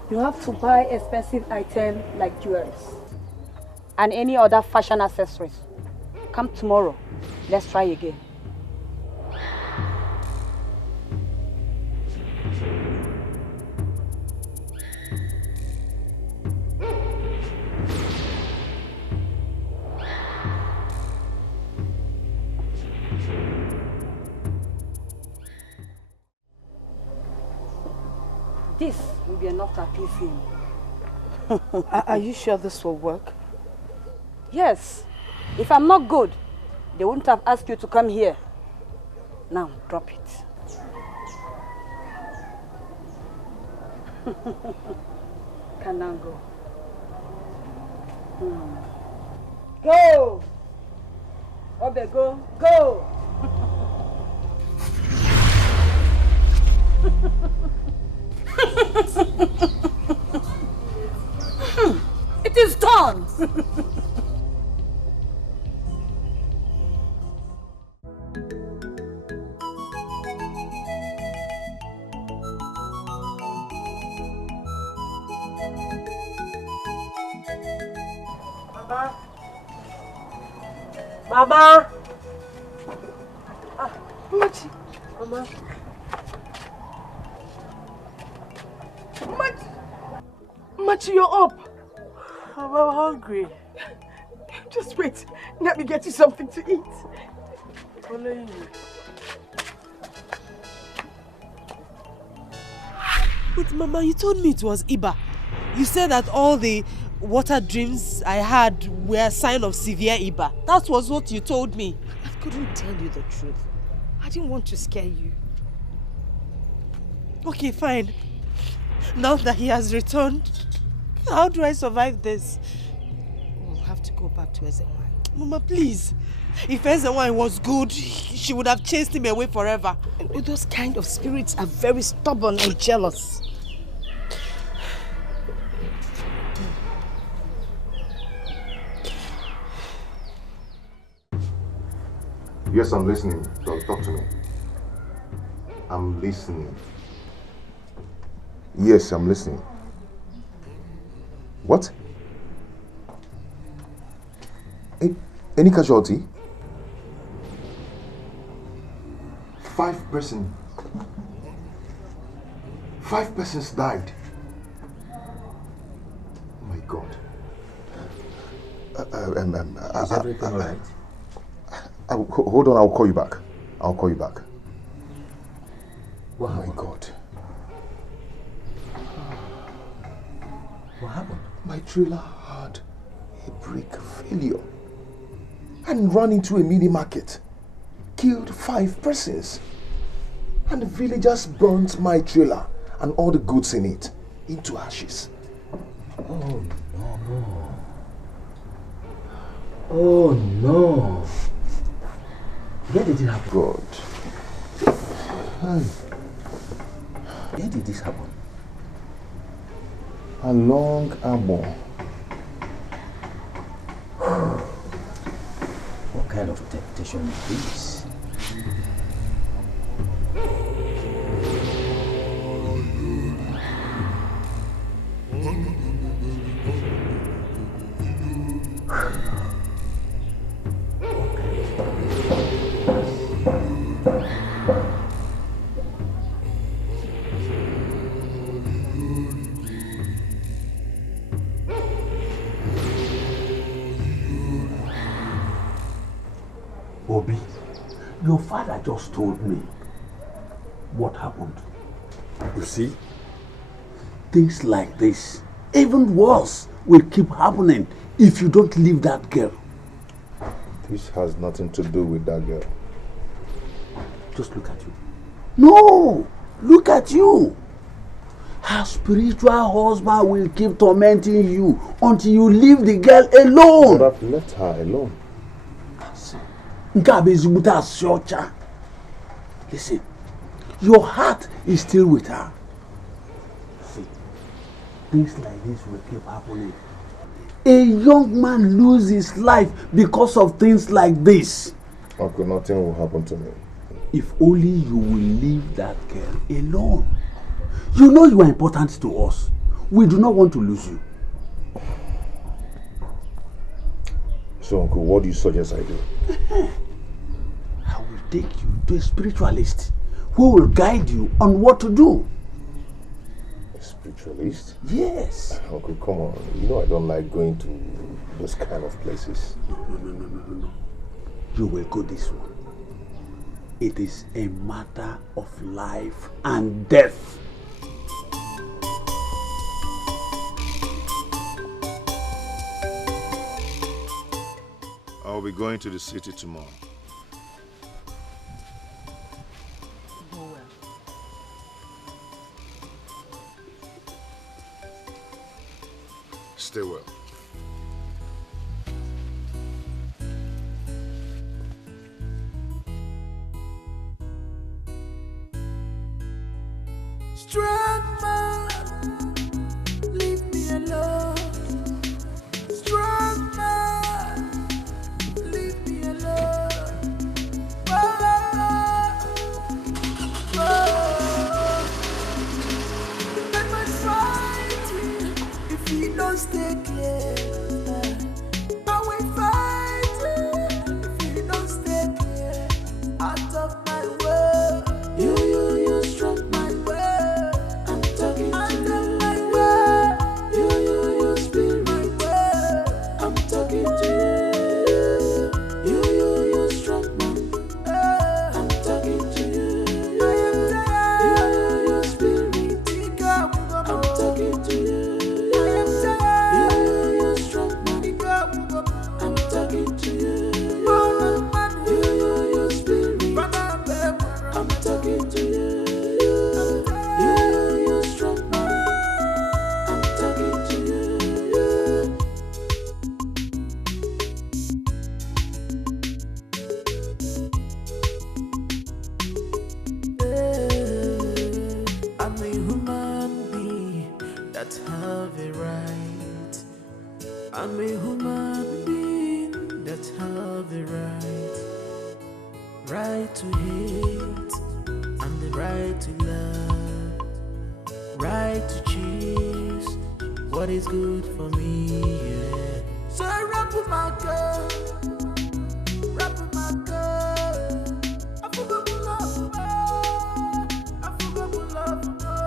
You have to buy expensive items like jewelry and any other fashion accessories. Come tomorrow. Let's try again. This will be enough to appease him. Are you sure this will work? Yes. If I'm not good, they wouldn't have asked you to come here. Now, drop it. Can now go. Go! Obe, go! Go! It is done! Mama! Machi! Mama! Machi, you're up! I'm hungry. Just wait. Let me get you something to eat. Following you. But Mama, you told me it was Iba. You said that all the water dreams I had were a sign of severe Iba. That was what you told me. I couldn't tell you the truth. I didn't want to scare you. Okay, fine. Now that he has returned, how do I survive this? We'll have to go back to Ezenwai. Mama, please. If Ezenwai was good, she would have chased him away forever. Those kind of spirits are very stubborn and jealous. Yes, I'm listening. Talk to me. I'm listening. Yes, I'm listening. What? Any casualty? 5 persons. 5 persons died. Oh my God. Is everything all right? Hold on, I'll call you back. Oh my God. What happened? My trailer had a brake failure and ran into a mini market. Killed 5 persons. And the villagers burnt my trailer and all the goods in it into ashes. Oh no. Oh no. Where did it happen? God. Where did this happen? Along Abo. What kind of temptation is this? Obi, your father just told me what happened. You see, things like this, even worse, will keep happening if you don't leave that girl. This has nothing to do with that girl. Just look at you. No! Look at you! Her spiritual husband will keep tormenting you until you leave the girl alone. But I've left her alone. Listen, your heart is still with her. See, things like this will keep happening. A young man loses his life because of things like this. Okay, nothing will happen to me. If only you will leave that girl alone. You know you are important to us. We do not want to lose you. So, Uncle, what do you suggest I do? I will take you to a spiritualist who will guide you on what to do. A spiritualist? Yes. Uncle, come on. You know I don't like going to those kind of places. No. You will go this one. It is a matter of life and death. I'll be going to the city tomorrow. Go well. Stay well. Strong man, leave me alone. Strong man, leave me alone. I might fight you if you don't stay clear. I will fight you if you don't stay clear. Out of my way, you struck my way. I'm talking to you. My way, you spin my way. I'm talking to you. You struck my way. I'm talking to you. I am tired. You spirit. I'm talking to you. I am tired. You struck my way. I'm talking to you. You spirit. I'm talking to you. You struck me. I'm talking to you. I'm a human being that have a right. I'm a human being that have a right. Right to hate and the right to love. Right to choose what is good for me, yeah. So I rap with my girl. Rap with my girl. I forgot to love her. I forgot to love her.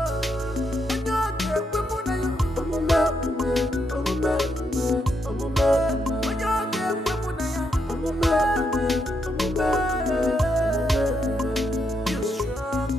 When you're there, we're more than you. I'm a man. When you're there, we're more than you. I'm a man. You're strong.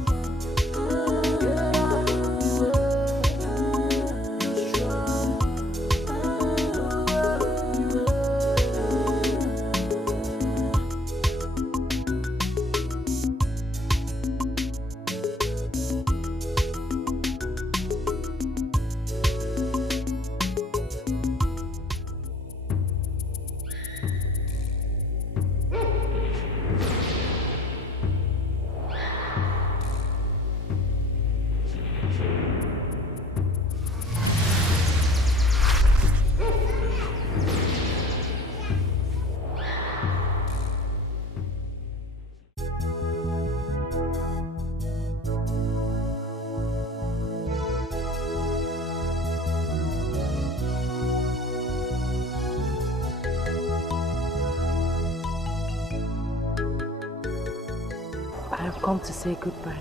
come to say goodbye.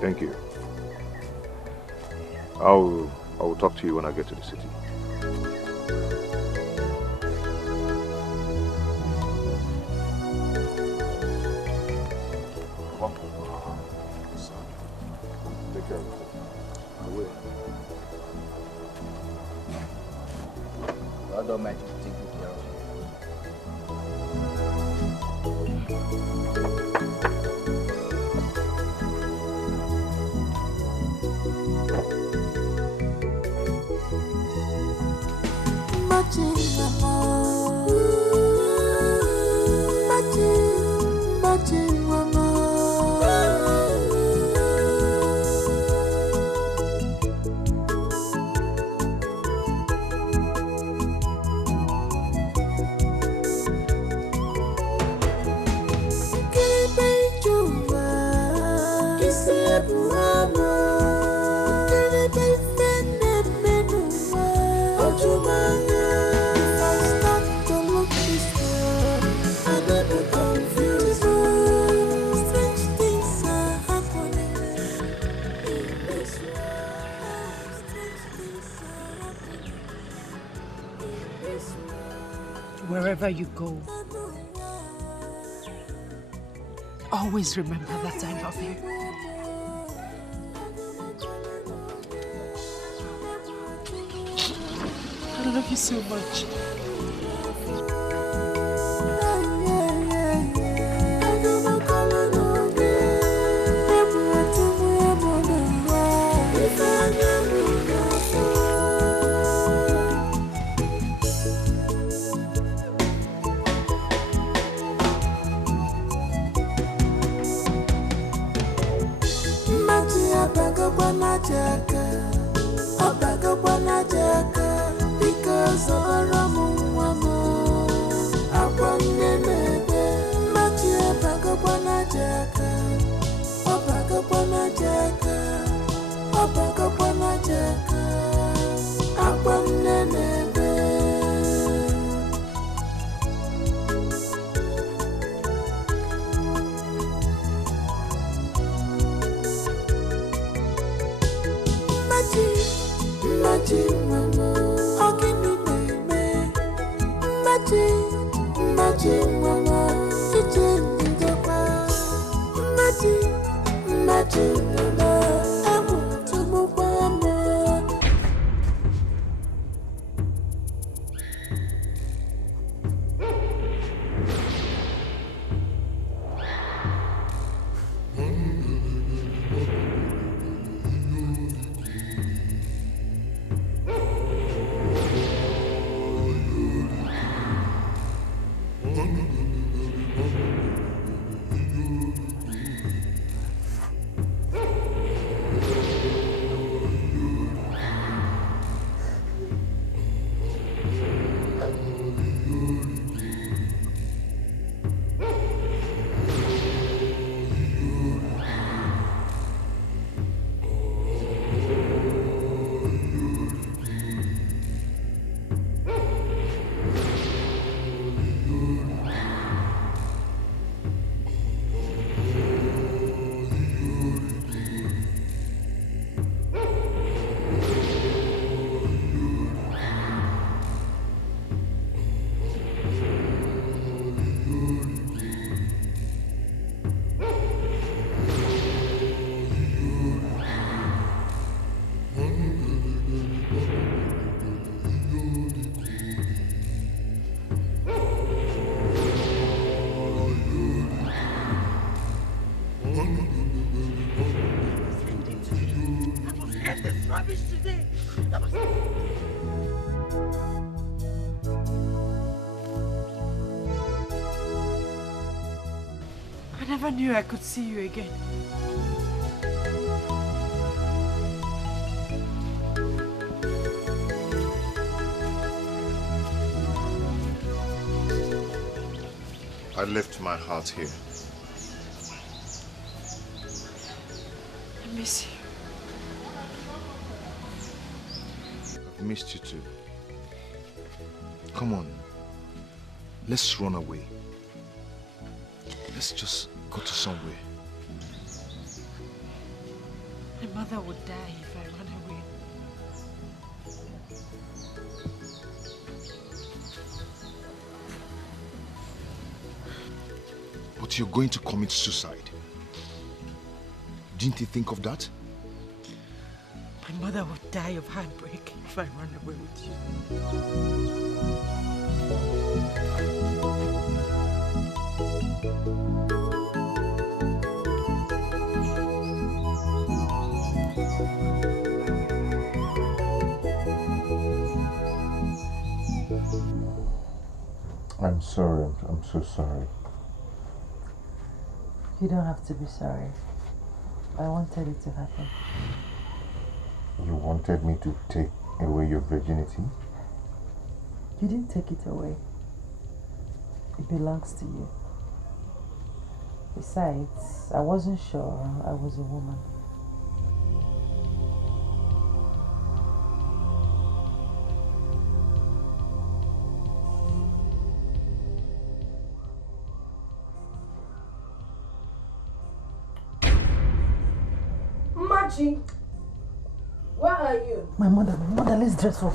Thank you. I will talk to you when I get to the city. Take care of yourself. I will. God Almighty will take good care of you. Wherever you go, always remember that I love you. I love you so much. Because I never knew I could see you again. I left my heart here. I miss you. I've missed you too. Come on. Let's run away. Let's just go to somewhere. My mother would die if I run away. But you're going to commit suicide. Didn't you think of that? My mother would die of heartbreak if I run away with you. I'm sorry. I'm so sorry. You don't have to be sorry. I wanted it to happen. You wanted me to take away your virginity? You didn't take it away. It belongs to you. Besides, I wasn't sure I was a woman. Machi, where are you? My mother, let's dress up.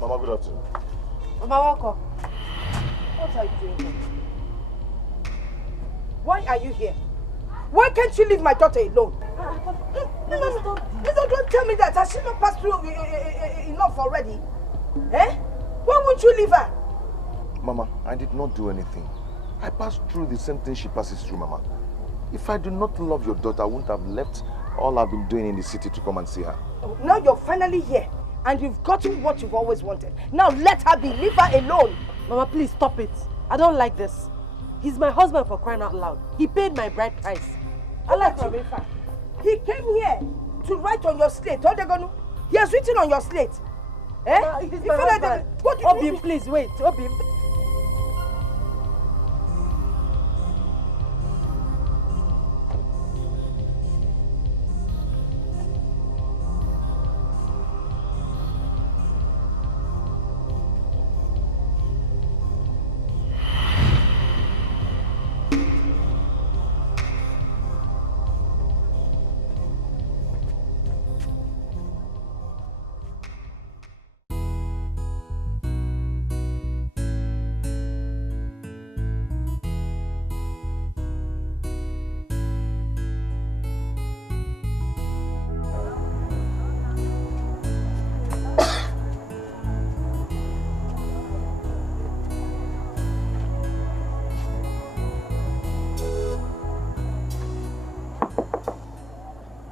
Mama, good afternoon. Mama, welcome. What are you doing here? Why are you here? Why can't you leave my daughter alone? No, don't tell me that. Has she not passed through enough already? Eh? Why won't you leave her? Mama, I did not do anything. I passed through the same thing she passes through, Mama. If I do not love your daughter, I wouldn't have left all I've been doing in the city to come and see her. Now you're finally here and you've gotten what you've always wanted. Now let her be. Leave her alone. Mama, please stop it. I don't like this. He's my husband, for crying out loud. He paid my bride price. I like him. He came here to write on your slate. He has written on your slate. Eh? He's my husband. What Obim, please wait. Obim.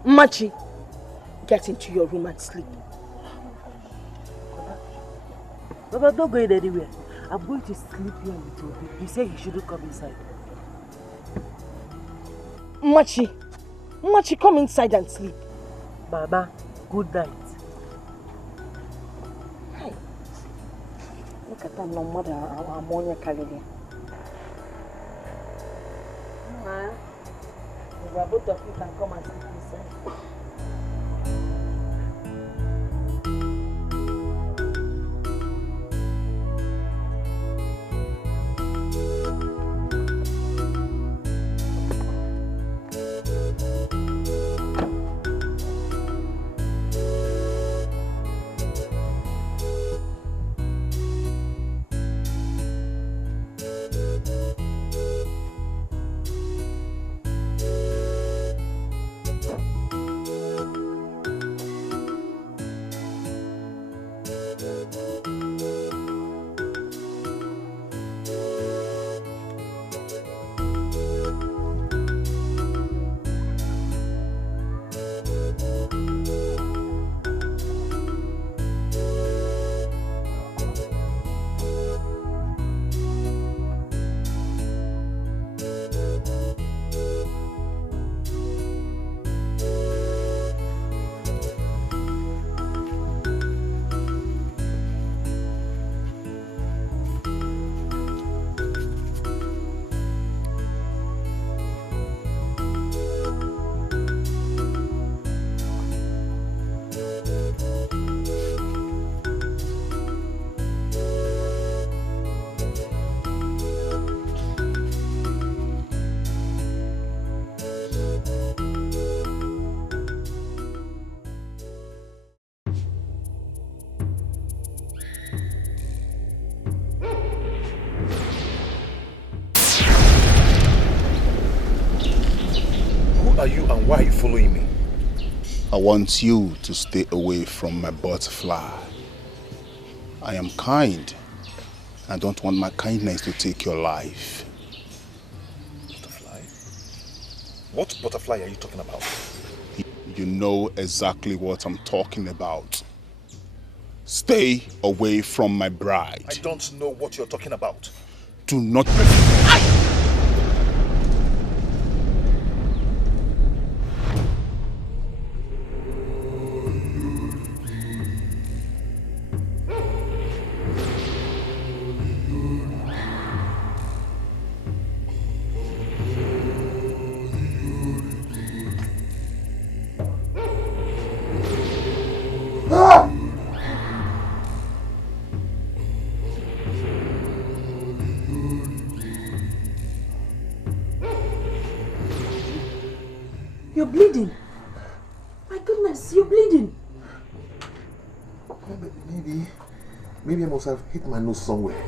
Machi, get into your room and sleep. Baba, I'm not going anywhere. I'm going to sleep here with Obi. He said he shouldn't come inside. Machi, come inside and sleep. Mama, good night. Hey, look at that no mother, ammonia calorie. Both of you can come and sleep inside. are you and why are you following me? I want you to stay away from my butterfly. I am kind. I don't want my kindness to take your life. Butterfly? What butterfly are you talking about? You know exactly what I'm talking about. Stay away from my bride. I don't know what you're talking about. Do not... You're bleeding. My goodness, you're bleeding. Maybe I must have hit my nose somewhere.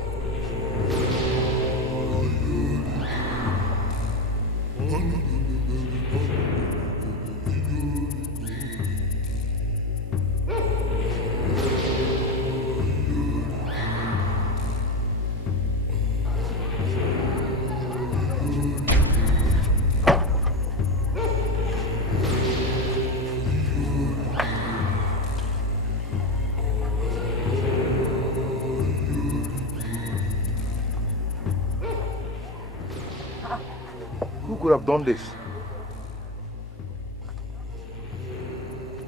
Who could have done this?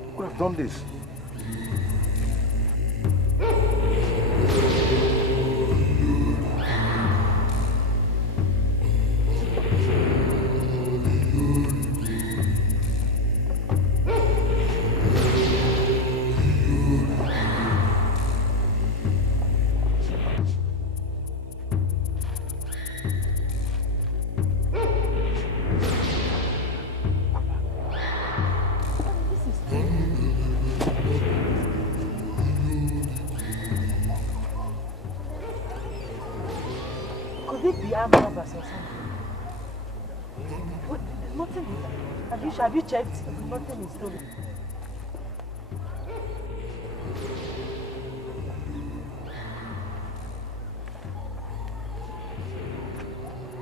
Who could have done this? Could it be armed robbers or something? What? Nothing is. Have you checked? Nothing is stolen.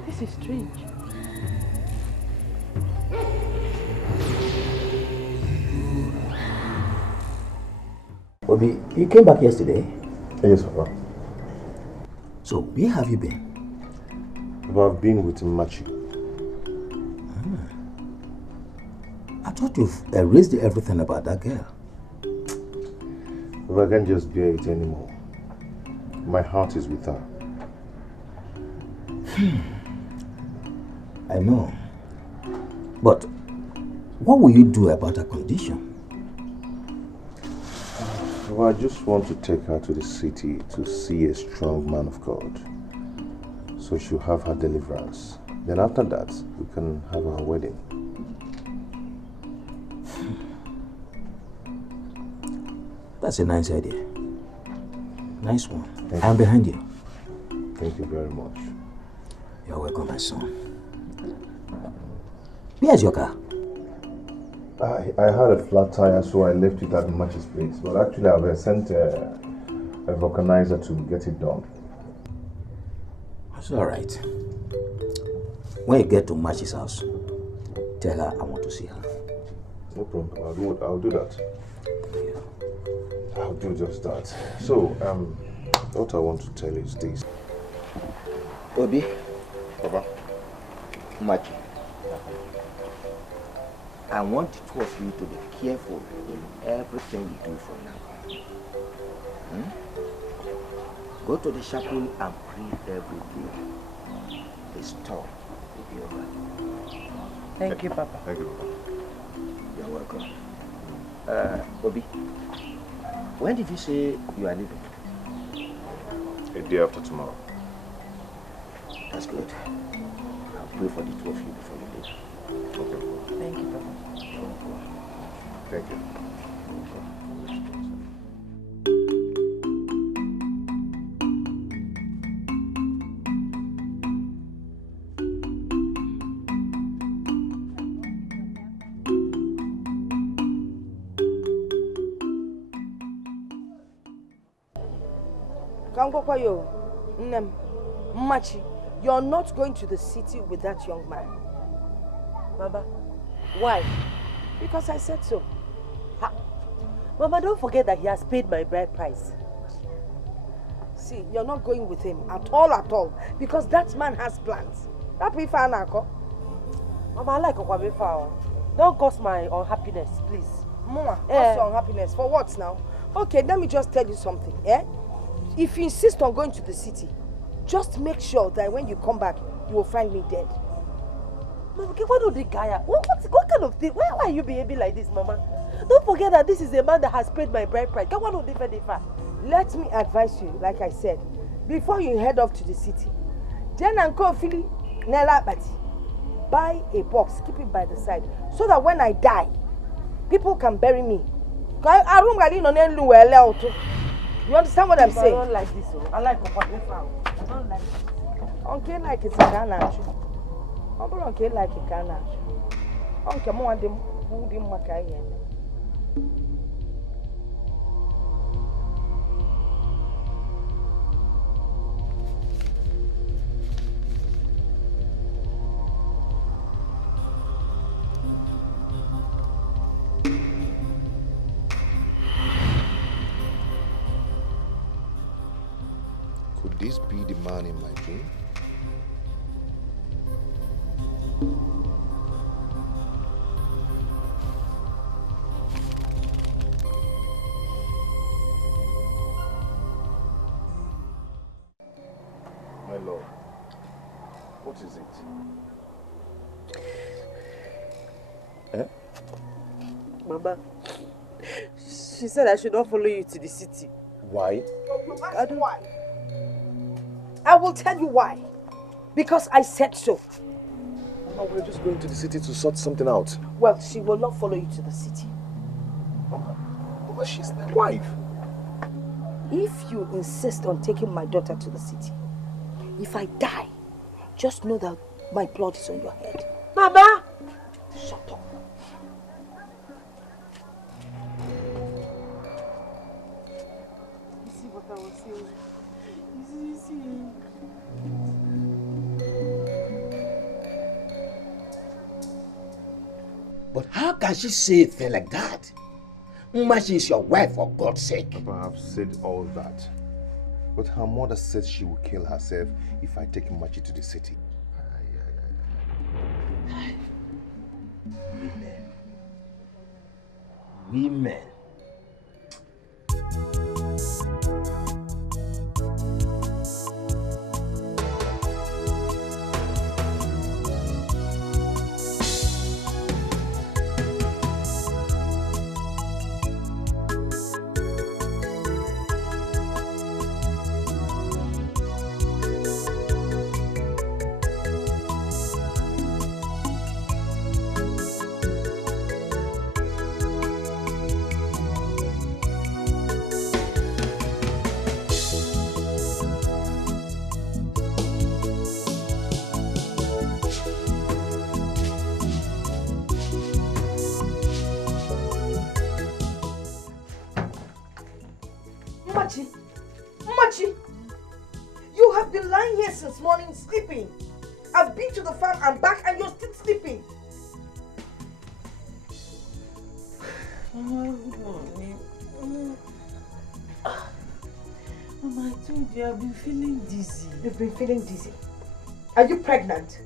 This is strange. Obi, you came back yesterday? Yes, Papa. So, where have you been? I've been with Machi. I thought you've erased everything about that girl. But I can't just bear it anymore. My heart is with her. I know. But what will you do about her condition? Well, I just want to take her to the city to see a strong man of God. So she'll have her deliverance. Then after that, we can have our wedding. That's a nice idea. Nice one. I'm behind you. Thank you very much. You're welcome, my son. Where's your car? I had a flat tire, so I left it at Machi's place. But actually, I've sent a vulcanizer to get it done. It's all right. When you get to Machi's house, tell her I want to see her. No problem. I'll do that. I'll do just that. So, what I want to tell you is this. Obi. Papa. Machi. I want the two of you to be careful in everything you do from now on. Go to the chapel and pray every day. The storm will be over. Thank you, Papa. Thank you, Papa. You're welcome. Obi, when did you say you are leaving? A day after tomorrow. That's good. I'll pray for the two of you before you leave. Okay. Thank you, Papa. Thank you. Machi, you're not going to the city with that young man. Mama, Why? Because I said so. Mama, don't forget that he has paid my bride price. See, you're not going with him at all, because that man has plans. Mama, I like Okwabefa. Don't cause my unhappiness, please. Mama, what's your unhappiness? For what now? Okay, let me just tell you something, If you insist on going to the city, just make sure that when you come back, you will find me dead. Mama, what do the guy? What kind of thing? Why are you behaving like this, Mama? Don't forget that this is a man that has paid my bride price. Let me advise you, like I said, before you head off to the city, Jen and Kofi, Nella Bati, buy a box, keep it by the side, so that when I die, people can bury me. You understand what I'm saying? I don't like this. I like Okwabefa. I don't like this. Okay, like it's a Ghana. Okay, like a Ghana. Okay, more than who didn't make a Could this be the man in my dream? My lord, what is it? Mama, she said I should not follow you to the city. Why? I don't. Why? I will tell you why. Because I said so. Mama, we're just going to the city to sort something out. Well, she will not follow you to the city. Mama, she's my wife. If you insist on taking my daughter to the city, if I die, just know that my blood is on your head. Mama! Shut up. You see what I was saying? You see. But how can she say a thing like that? She is your wife, for God's sake. Papa, I've said all that. But her mother said she will kill herself if I take Machi to the city. Women. Machi, you have been lying here since morning sleeping. I've been to the farm and back and you're still sleeping. Mama, good morning. Mama, I told you I've been feeling dizzy. You've been feeling dizzy? Are you pregnant?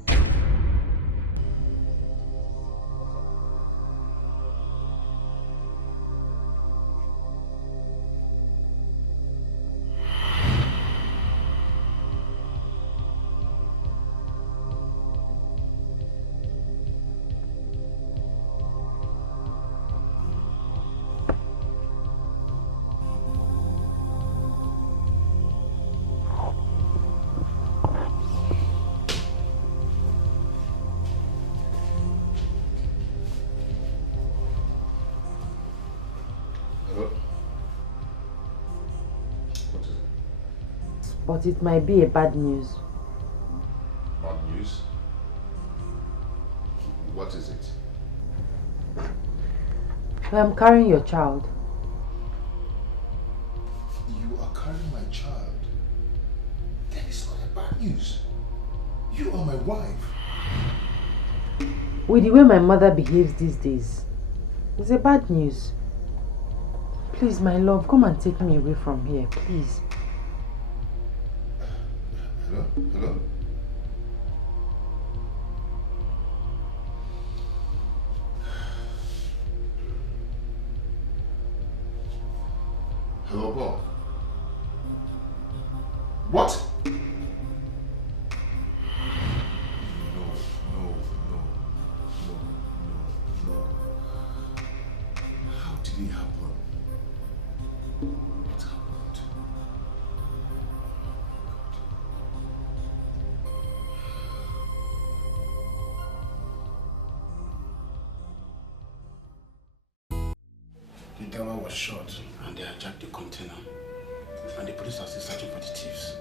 But it might be a bad news. Bad news? What is it? I'm carrying your child. You are carrying my child? news. You are my wife. With the way my mother behaves these days, it's a bad news. Please, my love, come and take me away from here, please. Hello? Hello? Hello, Bob. What? No. How did it happen? What happened? The driver was shot and they hijacked the container. And the police are still searching for the thieves.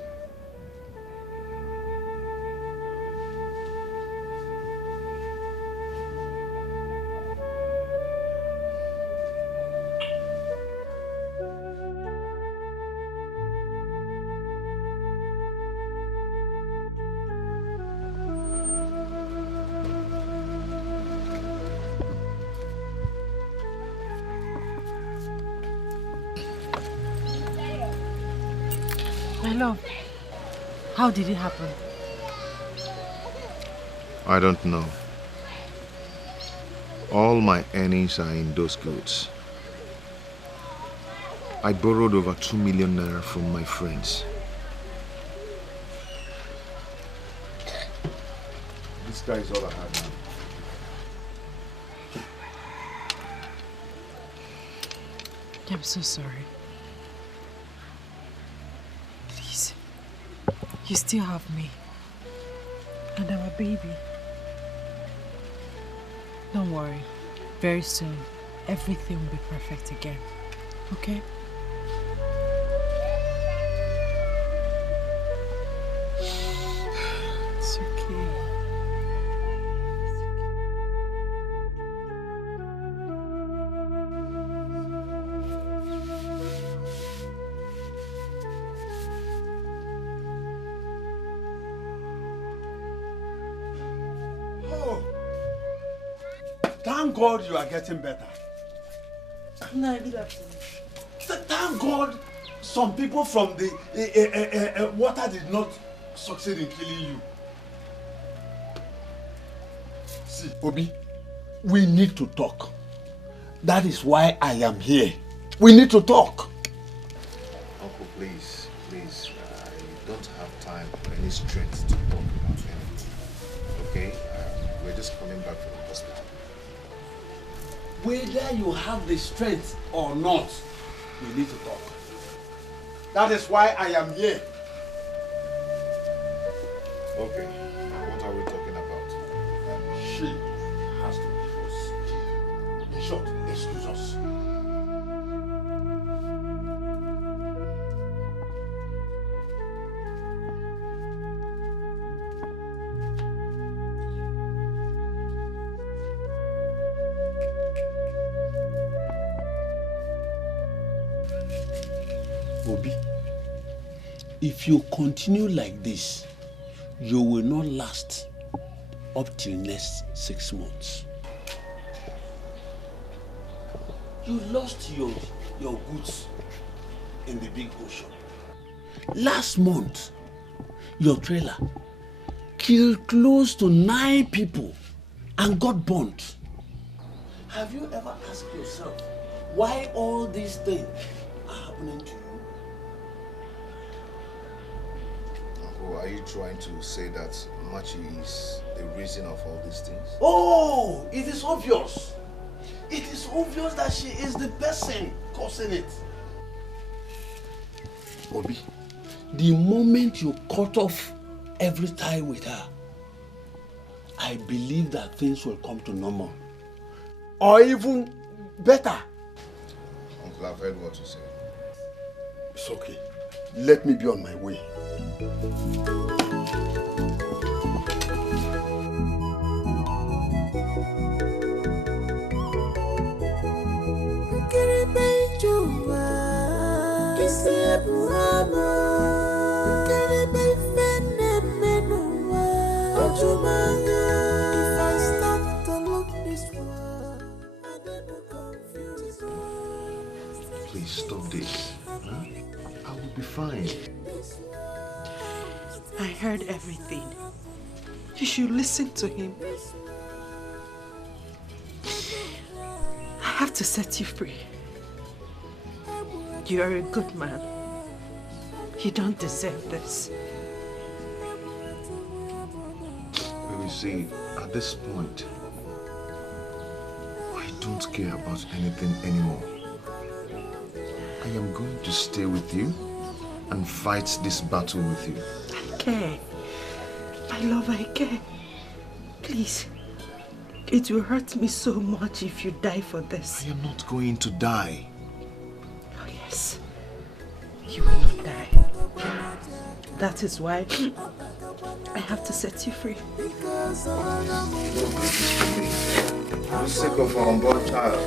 My love, how did it happen? I don't know. All my earnings are in those goods. I borrowed over 2 million naira from my friends. This guy is all I have now. I'm so sorry. Please, you still have me and our baby. Don't worry. Very soon, everything will be perfect again. Okay? It's okay. Oh, thank God you are getting better. No, good afternoon. Thank God some people from the water did not succeed in killing you. See, Obi, we need to talk. That is why I am here. We need to talk. Uncle, please, I don't have time or any strength to talk about anything. Okay? We're just coming back from the hospital. Whether you have the strength or not, we need to talk. That is why I am here. Okay. What are we talking about? She has to divorce. In short, excuse us. Obi, if you continue like this, you will not last up till next 6 months. You lost your goods in the big ocean. Last month, your trailer killed close to 9 people and got burnt. Have you ever asked yourself why all these things are happening to you? Uncle, are you trying to say that Machi is the reason of all these things? Oh, it is obvious. It is obvious that she is the person causing it. Obi, the moment you cut off every tie with her, I believe that things will come to normal. Or even better. Uncle, I've heard what you said. It's okay. Let me be on my way. Kiribe I heard everything. You should listen to him. I have to set you free. You are a good man. You don't deserve this. You see, at this point, I don't care about anything anymore. I am going to stay with you and fight this battle with you. I care. My love, I care. Please. It will hurt me so much if you die for this. I am not going to die. Oh yes. You will not die. That is why I have to set you free. I'm sick of our unborn child.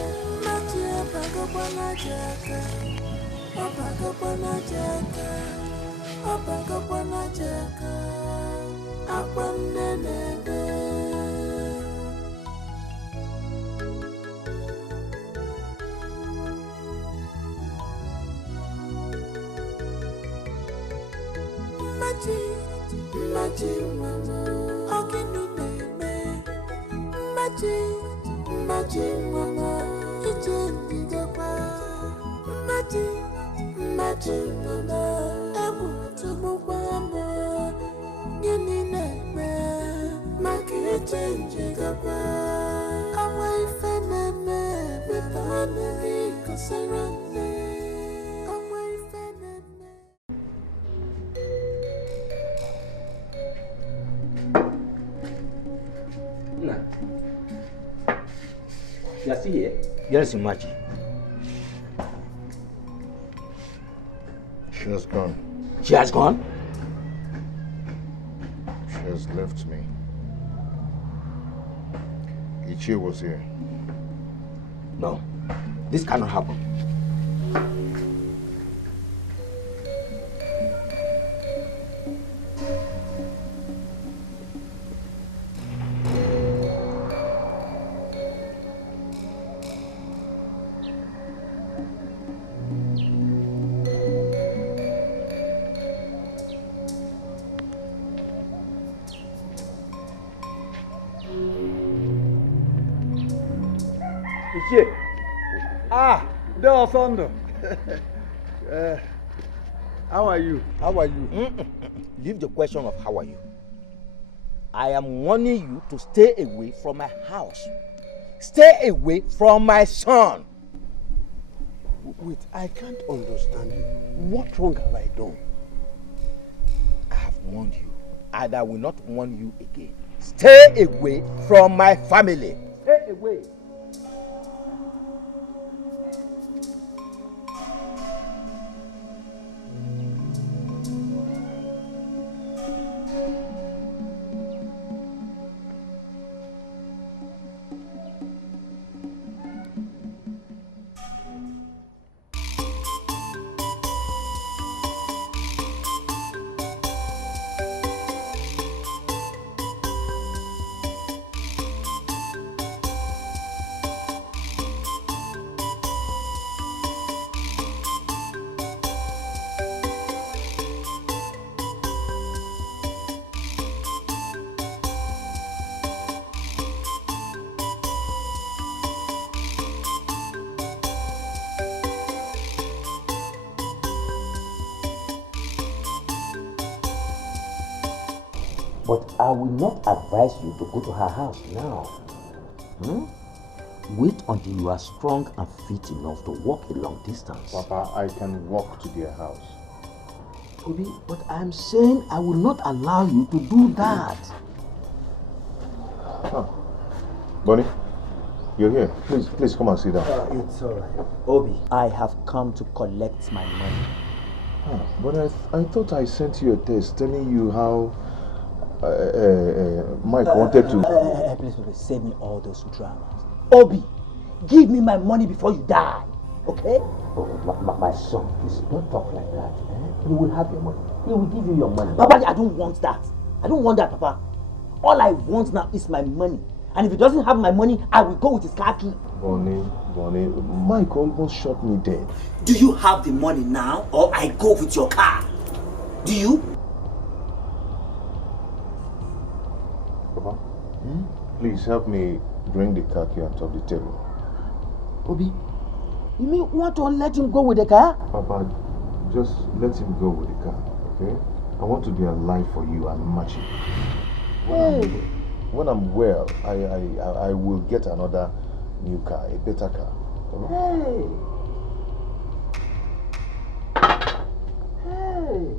You are still here? Yes, Imaji. She has gone. She has gone? She has left me. Ichi was here. No, this cannot happen. Thunder. How are you? How are you? Leave the question of how are you. I am warning you to stay away from my house. Stay away from my son. Wait, I can't understand you. What wrong have I done? I have warned you, and I will not warn you again. Stay away from my family. Stay away. But I will not advise you to go to her house now. Wait until you are strong and fit enough to walk a long distance. Papa, I can walk to their house. Obi, but I'm saying I will not allow you to do that. Bonnie, you're here. Please come and sit down. It's alright. Obi, I have come to collect my money. But I thought I sent you a text telling you how Mike wanted to... Please, save me all those dramas. Obi, give me my money before you die, okay? My son, please don't talk like that. You will have your money. He will give you your money. Papa, I don't want that. I don't want that, Papa. All I want now is my money. And if he doesn't have my money, I will go with his car key. Bonnie, Mike almost shot me dead. Do you have the money now, or I go with your car? Do you? Please help me bring the car key on top of the table. Obi, you mean want to let him go with the car? Papa, just let him go with the car, okay? I want to be alive for you and match it. When I'm well, I will get another new car, a better car. Hey. Hey.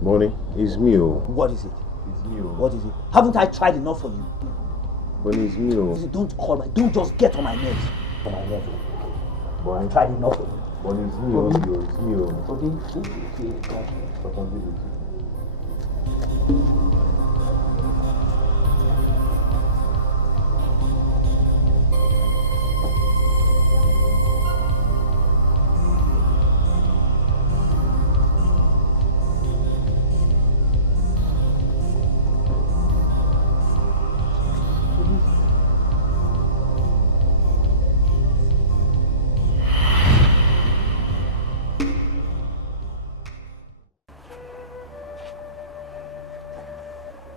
Bonnie, it's me. What is it? It's me. What is it? Haven't I tried enough for you? Bonnie, it's me. Don't call me. Don't just get on my nerves. On my nerves. But I tried enough for you. Bonnie, it's me. It's me. Papa, give it to me.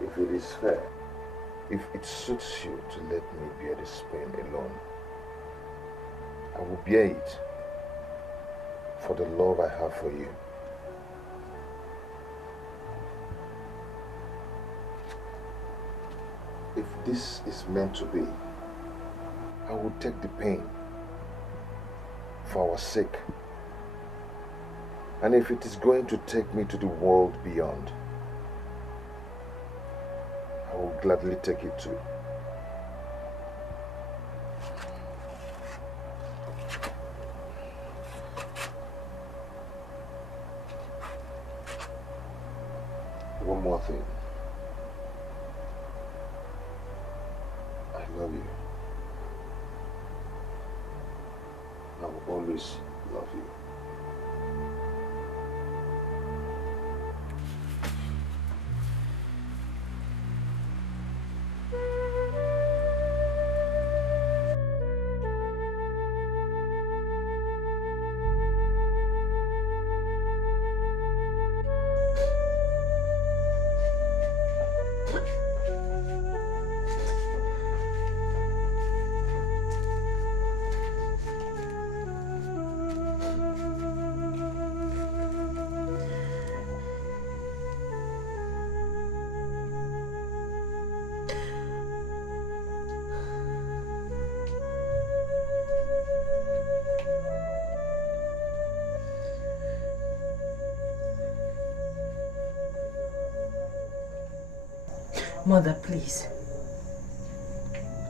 If it is fair, if it suits you to let me bear this pain alone, I will bear it for the love I have for you. If this is meant to be, I will take the pain for our sake. And if it is going to take me to the world beyond, I will gladly take it too. One more thing. I love you. I will always love you. Mother, please.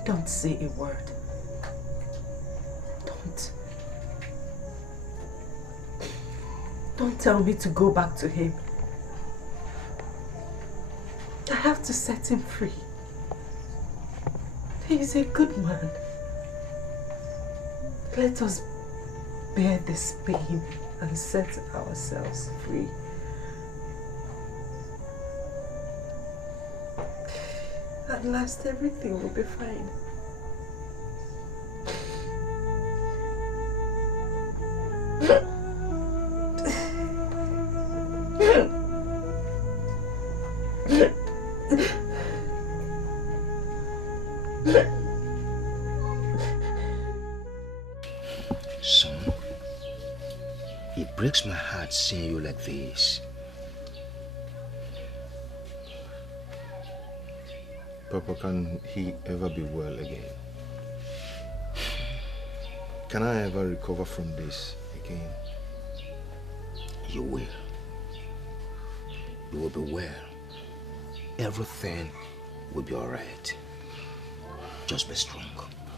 Don't say a word. Don't tell me to go back to him. I have to set him free. He's a good man. Let us bear this pain and set ourselves free. At last, everything will be fine. Son, it breaks my heart seeing you like this. Papa, can he ever be well again? Can I ever recover from this again? You will. You will be well. Everything will be alright. Just be strong.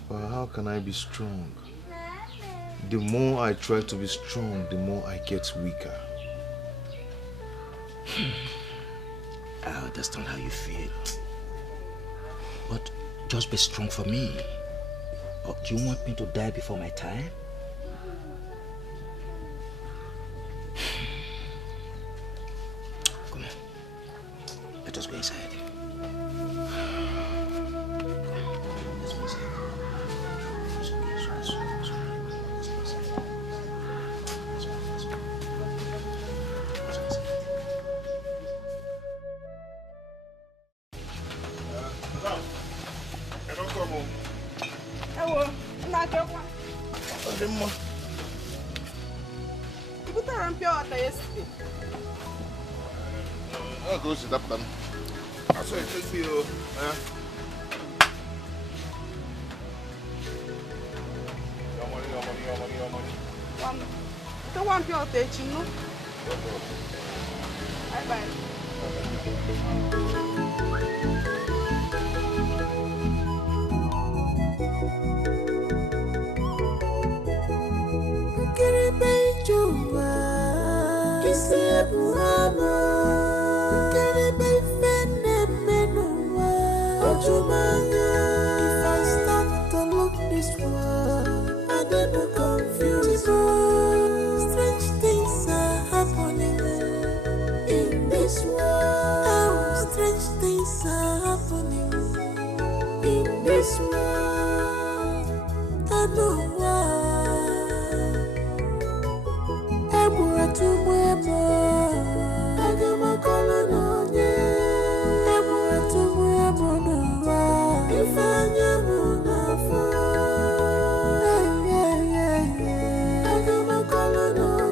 But how can I be strong? The more I try to be strong, the more I get weaker. I understand how you feel. But just be strong for me. Or do you want me to die before my time? Come on. Let us go inside. Let's go inside. Let's go inside. I'll go sit up then. I saw it take you. Your money. Don't want your attention, no? Bye-bye. If I start to look this way, I get more confused. Strange things are happening in this world. Oh, strange things are happening in this world. I know why. I'm going to I got my color on you. If I never I got my color on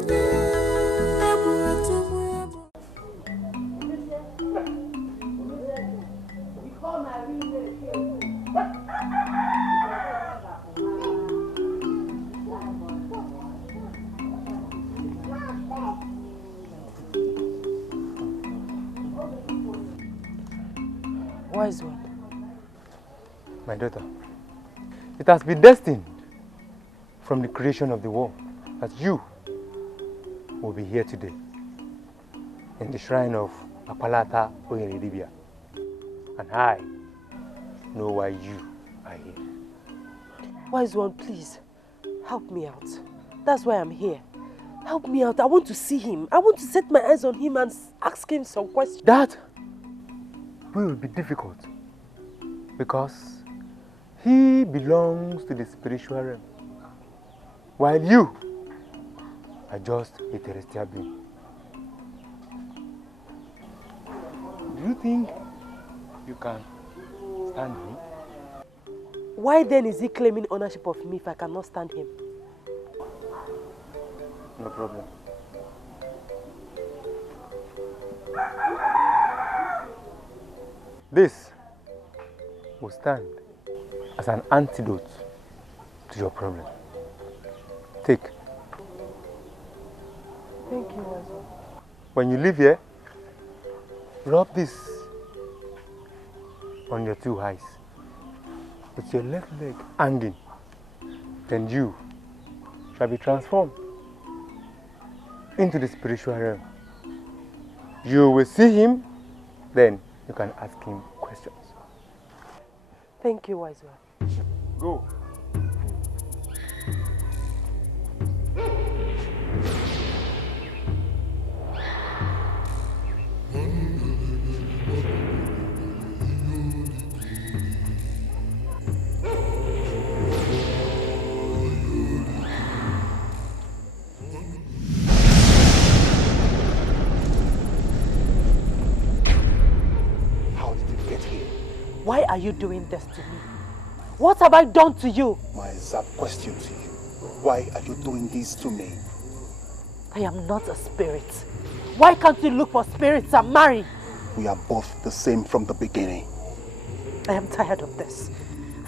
Wise one. My daughter, it has been destined from the creation of the world that you will be here today in the shrine of Apalata Oyenidibia. And I know why you are here. Wise one, please, help me out. That's why I'm here. Help me out. I want to see him. I want to set my eyes on him and ask him some questions. That will be difficult because he belongs to the spiritual realm, while you are just a terrestrial being. Do you think you can stand him? Why then is he claiming ownership of me if I cannot stand him? No problem. This will stand as an antidote to your problem. Take. Thank you, Wazo. When you leave here, rub this on your two eyes with your left leg hanging. Then you shall be transformed into the spiritual realm. You will see him, then you can ask him questions. Thank you, Wise one. Go. Why are you doing this to me? What have I done to you? My exact question to you. Why are you doing this to me? I am not a spirit. Why can't you look for spirits and marry? We are both the same from the beginning. I am tired of this.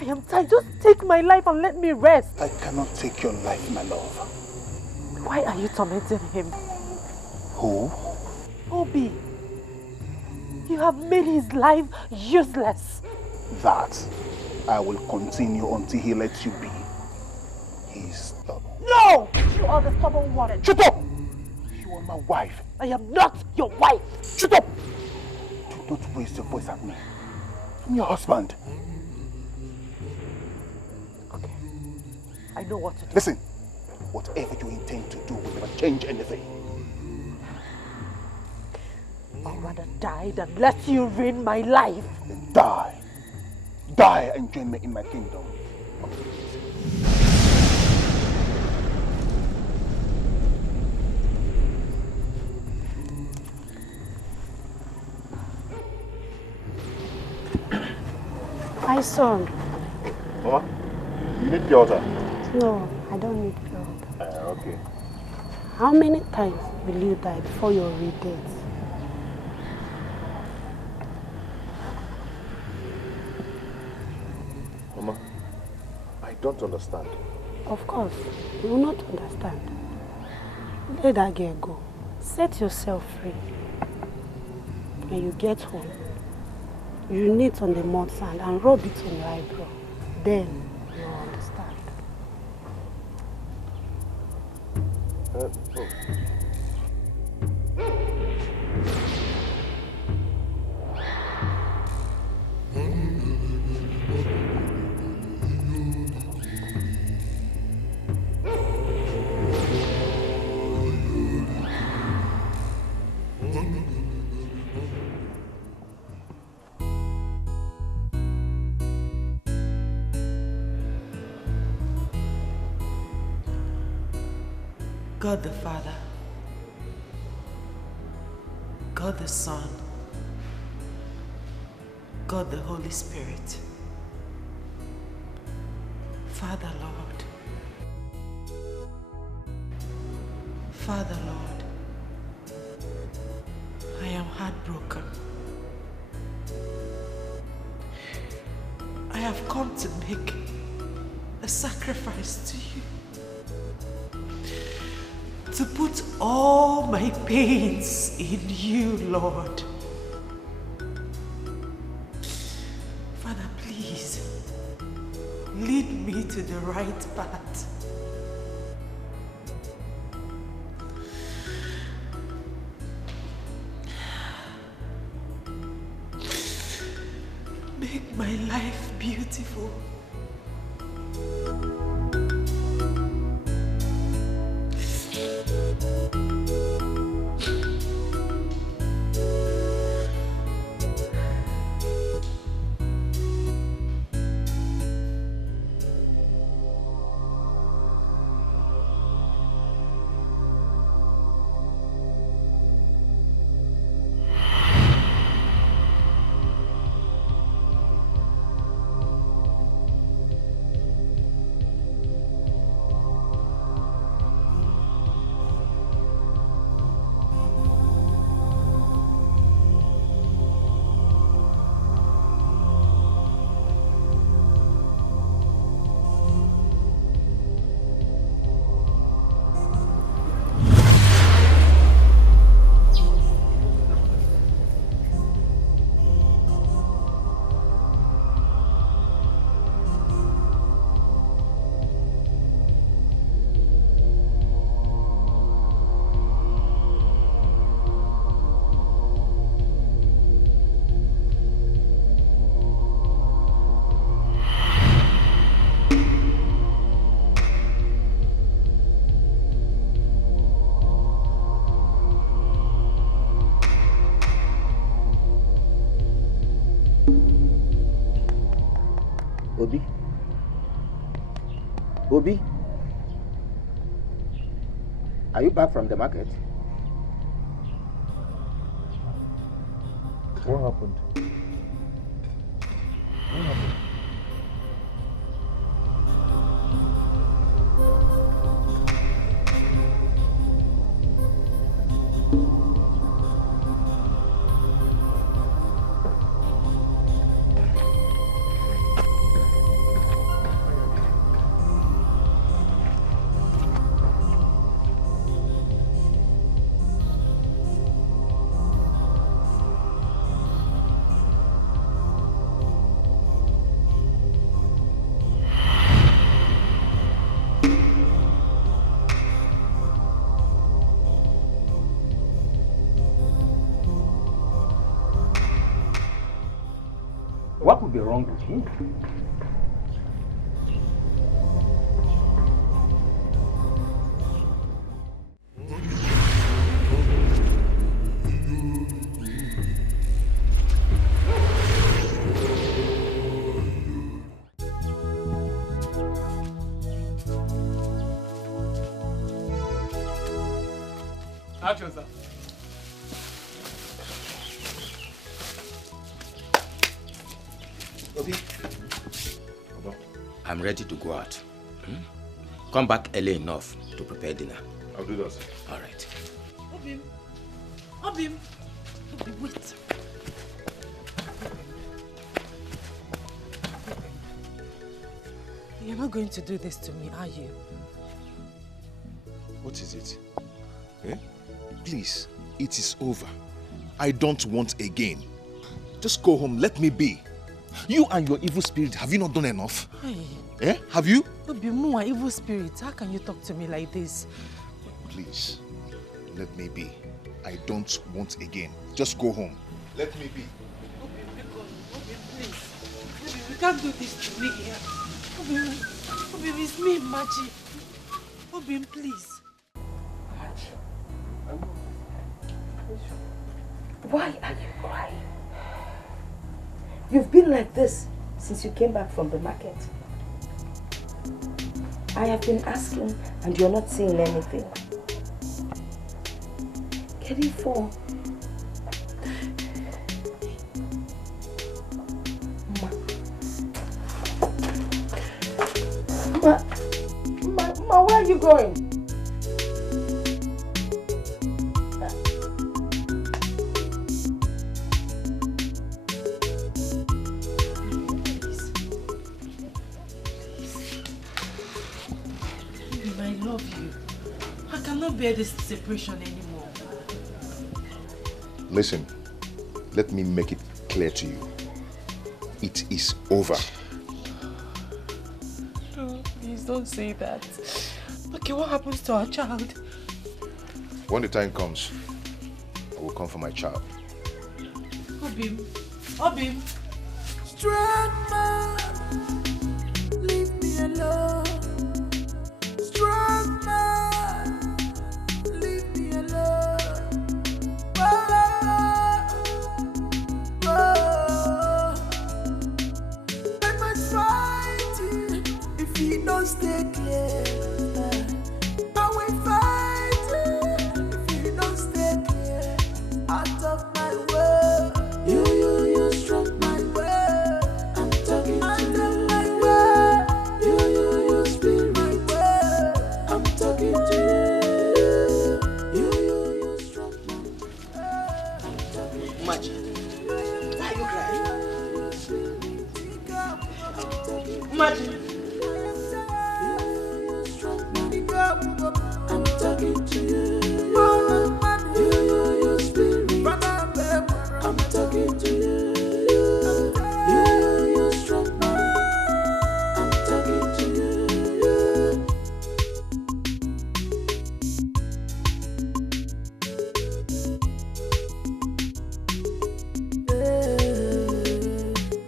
I am tired. Just take my life and let me rest. I cannot take your life, my love. Why are you tormenting him? Who? Obi. You have made his life useless. That I will continue until he lets you be. He's stubborn. No! You are the stubborn one. Shut up! You are my wife. I am not your wife. Shut up! Do not raise your voice at me. I'm your husband. Okay. I know what to do. Listen. Whatever you intend to do will never change anything. I'd rather die than let you ruin my life. Then die. Die and join me in my kingdom. My son. Mama, you need the altar. No, I don't need blood. Okay. How many times will you die before you're dead? Mama, I don't understand. Of course, you will not understand. Let that girl go. Set yourself free. When you get home, you knit on the mud sand and rub it on your eyebrow. Then you will understand. Oh. God the Father, God the Son, God the Holy Spirit. Father Lord, Father Lord, I am heartbroken. I have come to make a sacrifice to you. To put all my pains in you, Lord. Father, please, lead me to the right path. Make my life beautiful. Obi? Obi? Are you back from the market? What happened? What happened? What could be wrong with him? Action, sir. Obi, I'm ready to go out. come back early enough to prepare dinner. I'll do that. All right. Obim. Obim. Obim, wait. You're not going to do this to me, are you? What is it? Eh? Please, it is over. I don't want again. Just go home, let me be. You and your evil spirit, have you not done enough? Hey. Eh? Have you? Obimu, an evil spirit. How can you talk to me like this? Please, let me be. I don't want again. Just go home. Let me be. Obim, please. Obim, you can't do this to me here. Obim, it's me, Machi. Obim, please. Why are you crying? You've been like this since you came back from the market. I have been asking and you're not saying anything. Get it for? Ma, where are you going? I love you. I cannot bear this separation anymore. Listen, let me make it clear to you. It is over. Oh, please don't say that. Okay, what happens to our child? When the time comes, I will come for my child. Obim. Obim. Strong man, leave me alone. Strong man, leave me alone. Oh, oh. I must fight you if you don't stay clear. I will fight you if you don't stay clear. Out of my way. You struck my way. I'm talking to you. My way. You spin my way. I'm talking to you. You struck my way. I'm talking to you. Machi, why are you crying? Machi. I'm talking to you. You spin my way. I'm talking to you. You struck me. I'm talking to you.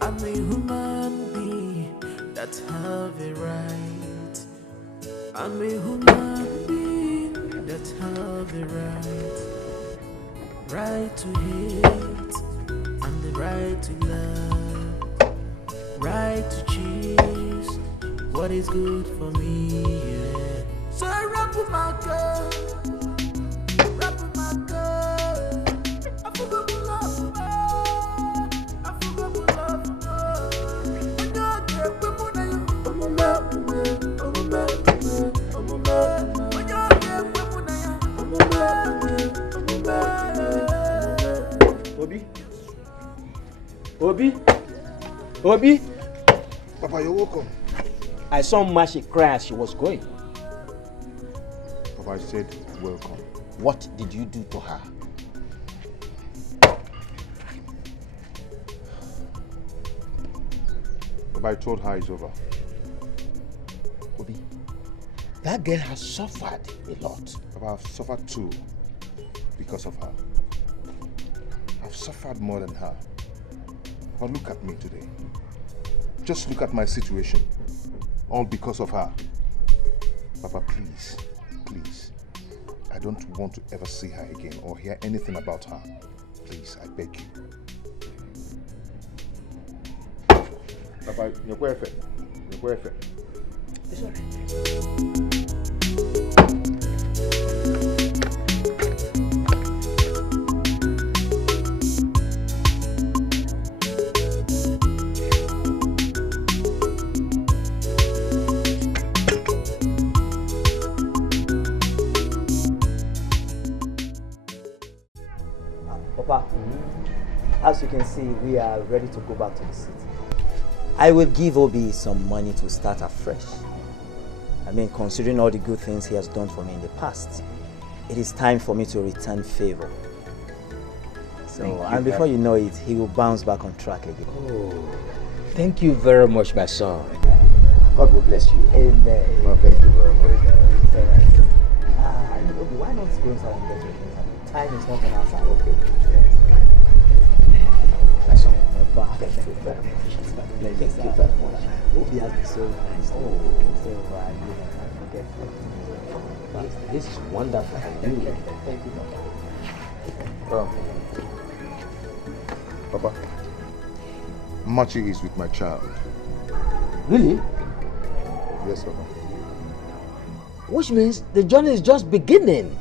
I'm a human being that have a right. I'm a human being that have a right. Right to hate and the right to love, right to choose what is good for me. Yeah. So I rap with my girl, rap with my girl. I forgot to love her, I forgot to love her. I don't care what Obi? Obi? Papa, you're welcome. I saw Mashi cry as she was going. Papa, I said welcome. What did you do to her? Papa, I told her it's over. Obi, that girl has suffered a lot. Papa, I've suffered too because of her. I've suffered more than her. But look at me today. Just look at my situation. All because of her. Papa, please, please. I don't want to ever see her again or hear anything about her. Please, I beg you. Papa, you're perfect. You're perfect. It's all right. Papa, as you can see, we are ready to go back to the city. I will give Obi some money to start afresh. I mean, considering all the good things he has done for me in the past, it is time for me to return favor. So, and before you know it, he will bounce back on track again. Oh, thank you very much, my son. God will bless you. Amen. Well, thank you very much. I mean, Obi, why not go inside and get your things? Time is not on our side. Okay. My son. Papa, thank you very much. Thank you very much. Obi has been so nice. Oh, so forget. This is wonderful. Thank you. Thank you, Papa. Papa, Machi is with my child. Really? Yes, Papa. Which means the journey is just beginning.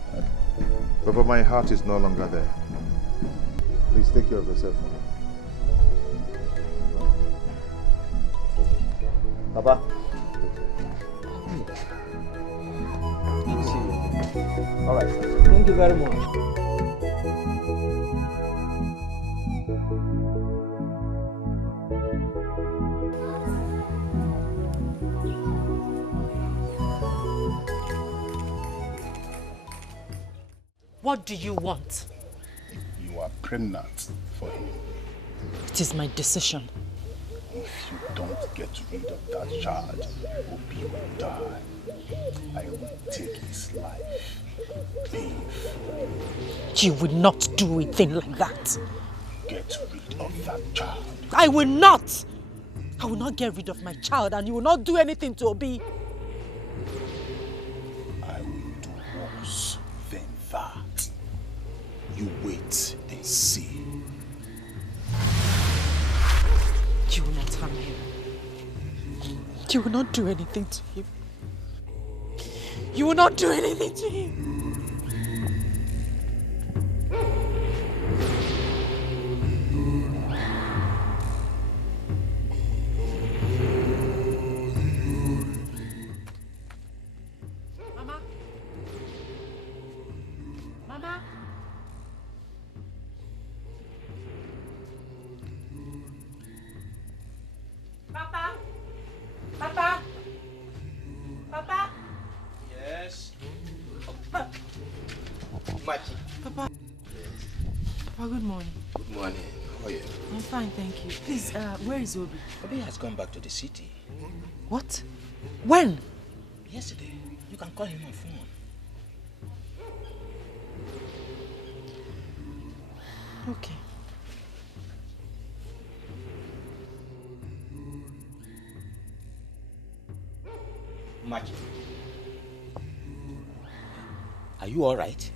Papa, my heart is no longer there. Please take care of yourself. Papa. All right. Thank you very much. What do you want? You are pregnant for him. It is my decision. If you don't get rid of that child, Obi will die. I will take his life. You will not do a thing like that. Get rid of that child. I will not! I will not get rid of my child, and you will not do anything to Obi. I will do worse than that. You wait and see. You will not harm him. You will not do anything to him. You will not do anything to him. Mama? Mama? Papa? Papa? Papa? Yes. Machi. Papa? Papa, good morning. Good morning. How are you? I'm fine, thank you. Please, where is Obi? Obi has gone back to the city. What? When? Yesterday. You can call him on phone. Okay. Machi. Are you all right?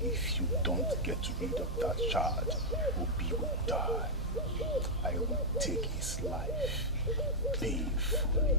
If you don't get rid of that child, Obi will die. I will take his life painfully.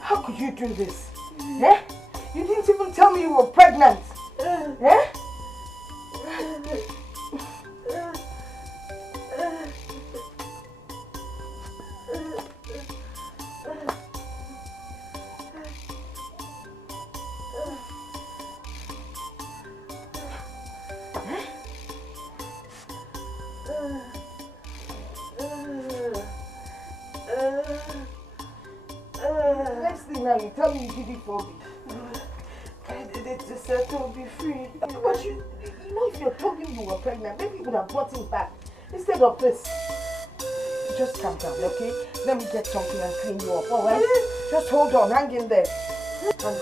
How could you do this? Eh? You didn't even tell me you were pregnant. Eh? Next thing now, you tell me you did it for me. I did it to settle, be free. But you know, if you told him you were pregnant, maybe you would have brought him back instead of this. Just calm down, okay? Let me get something and clean you up, alright? Just hold on, hang in there. Hang on.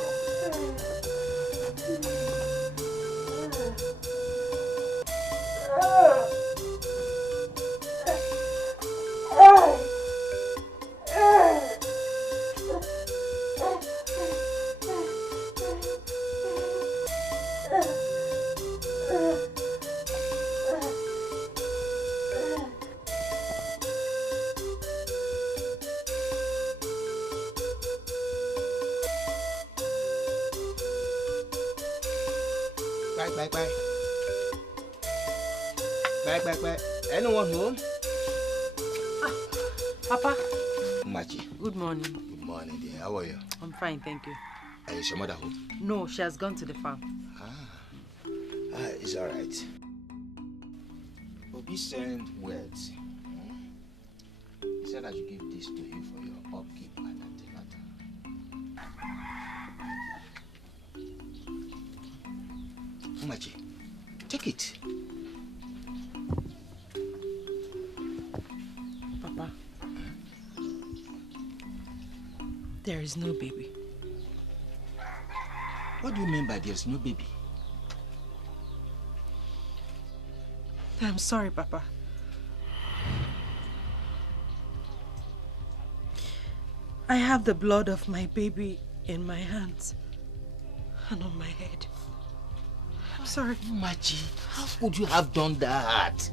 Bye. Anyone home? Papa. Machi. Good morning. Good morning, dear. How are you? I'm fine, thank you. Is your mother home? No, she has gone to the farm. It's all right. Obi sent words. He said I should give this to you for your upkeep and antenatal. Machi, take it. Papa, there is no baby. What do you mean by there's no baby? I'm sorry, Papa. I have the blood of my baby in my hands and on my head. I'm sorry. Machi, how could you have done that?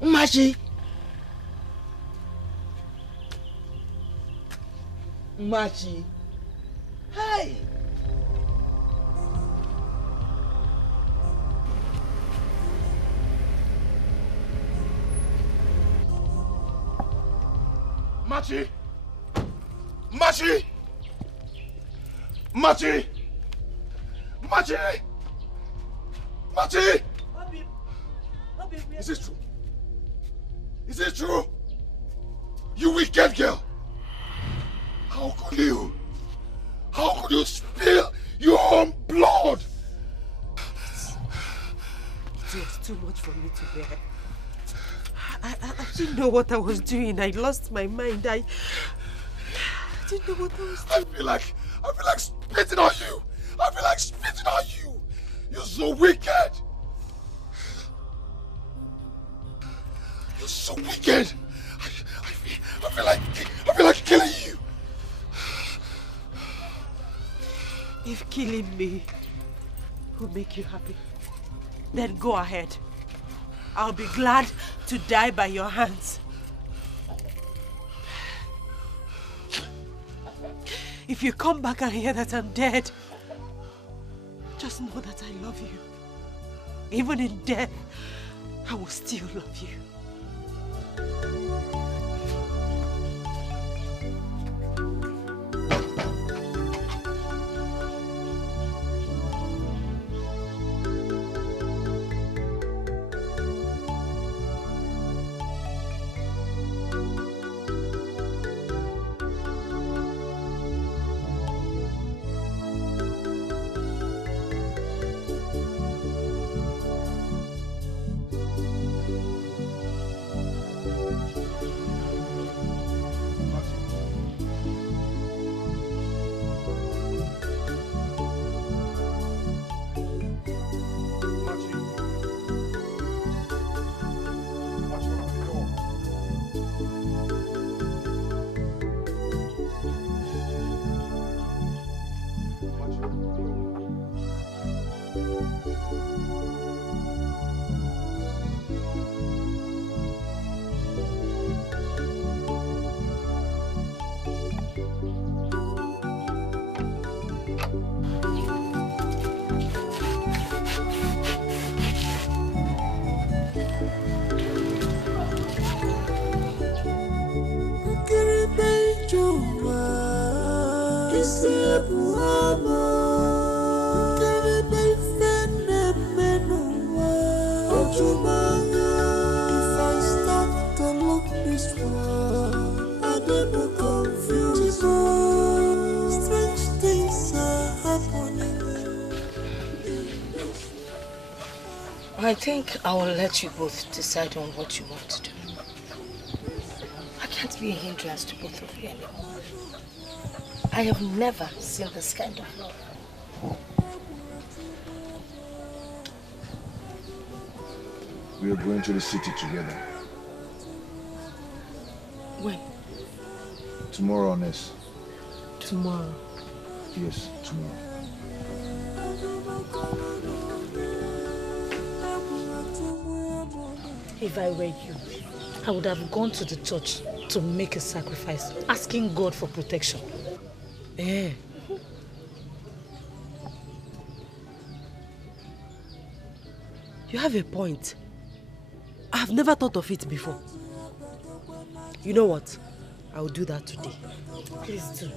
Machi! Machi! Hey! Machi! Machi! Machi! Machi! Machi! Is it true? Is it true? You wicked girl! How could you? How could you spill your own blood? It was too much for me to bear. I didn't know what I was doing. I lost my mind. I didn't know what I was doing. I feel like spitting on you. I feel like spitting on you. You're so wicked. You're so wicked. I feel like killing you. If killing me will make you happy, then go ahead. I'll be glad to die by your hands. If you come back and hear that I'm dead, just know that I love you. Even in death, I will still love you. I think I will let you both decide on what you want to do. I can't be a hindrance to both of you anymore. I have never seen this kind of love. We are going to the city together. When? Tomorrow, Ness. Tomorrow? Yes, tomorrow. If I were you, I would have gone to the church to make a sacrifice, asking God for protection. Eh. You have a point. I've never thought of it before. You know what? I'll do that today. Please do.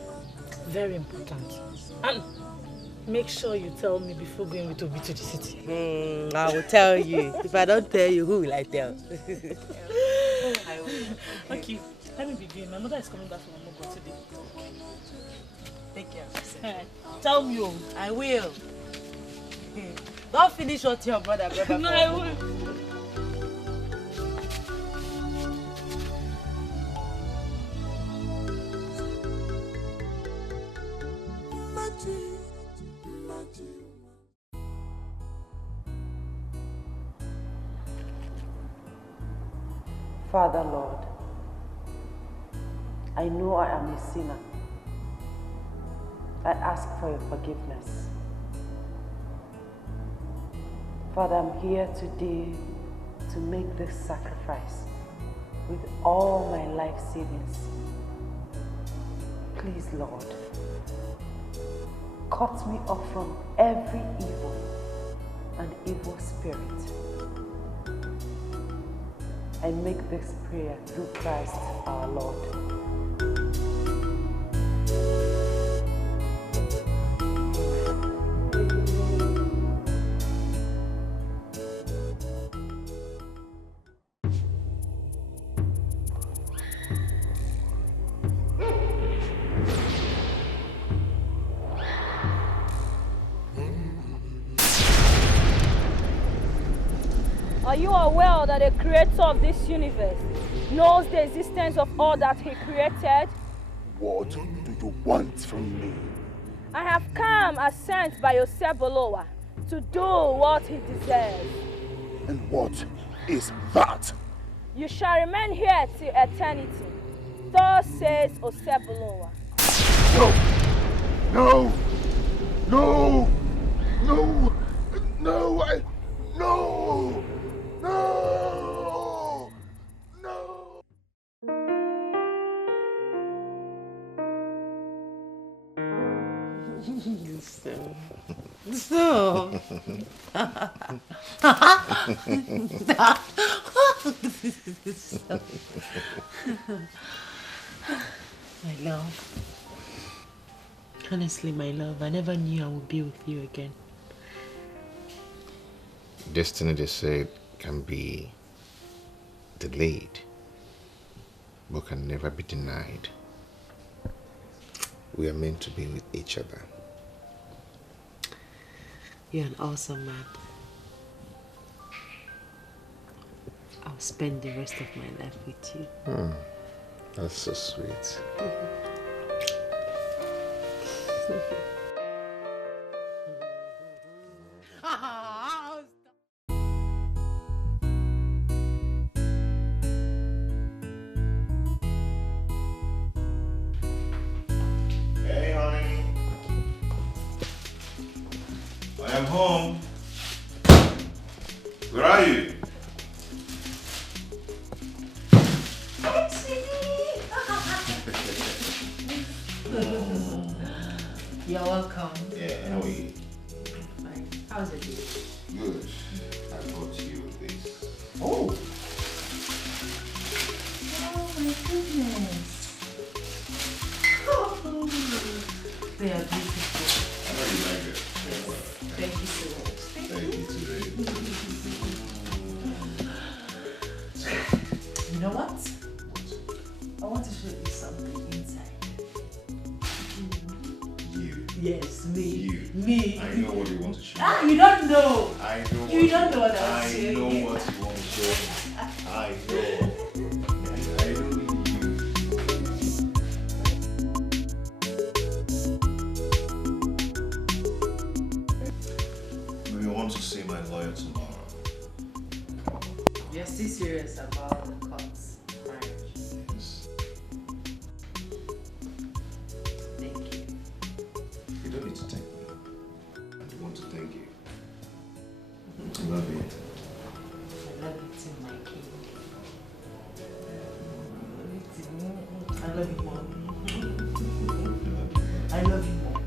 Very important. And make sure you tell me before going with Obi to the city. I will tell you. If I don't tell you, who will I tell? I will. Okay, let me begin. My mother is coming back from Omogo today. Take care of yourself. Right. Tell me, oh. I will. Don't finish what your brother brought back. No, I will. Father Lord, I know I am a sinner. I ask for your forgiveness. Father, I'm here today to make this sacrifice with all my life savings. Please, Lord, cut me off from every evil and evil spirit. I make this prayer through Christ our Lord. Are you aware that the creator of this universe knows the existence of all that he created? What do you want from me? I have come as sent by Osebolowa to do what he deserves. And what is that? You shall remain here till eternity. Thus says Osebolowa. No! No! No! No! No! No! No! So. My love. Honestly, my love, I never knew I would be with you again. Destiny, they said, can be delayed, but can never be denied. We are meant to be with each other. You're an awesome man. I'll spend the rest of my life with you. That's so sweet. Hey, honey. I am home. Where are you? You're welcome. Yeah, how are you? Fine. How's it going? Good. I brought you this. Oh! Oh my goodness. They are beautiful. I know you like it. Thank you so much. Thank you today. You know what? I want to show you something inside. You? Yes, me. You. Me. I know what you want to show me. Ah, you don't know. I know what You don't know what I was I know saying. what you want to show me. I know. I know you. We want to see my lawyer tomorrow. You're still serious about the court's marriage? Yes. Thank you. You don't need to thank me. I want to thank you. I love you. I love you too, my king. I love you more. I love you more.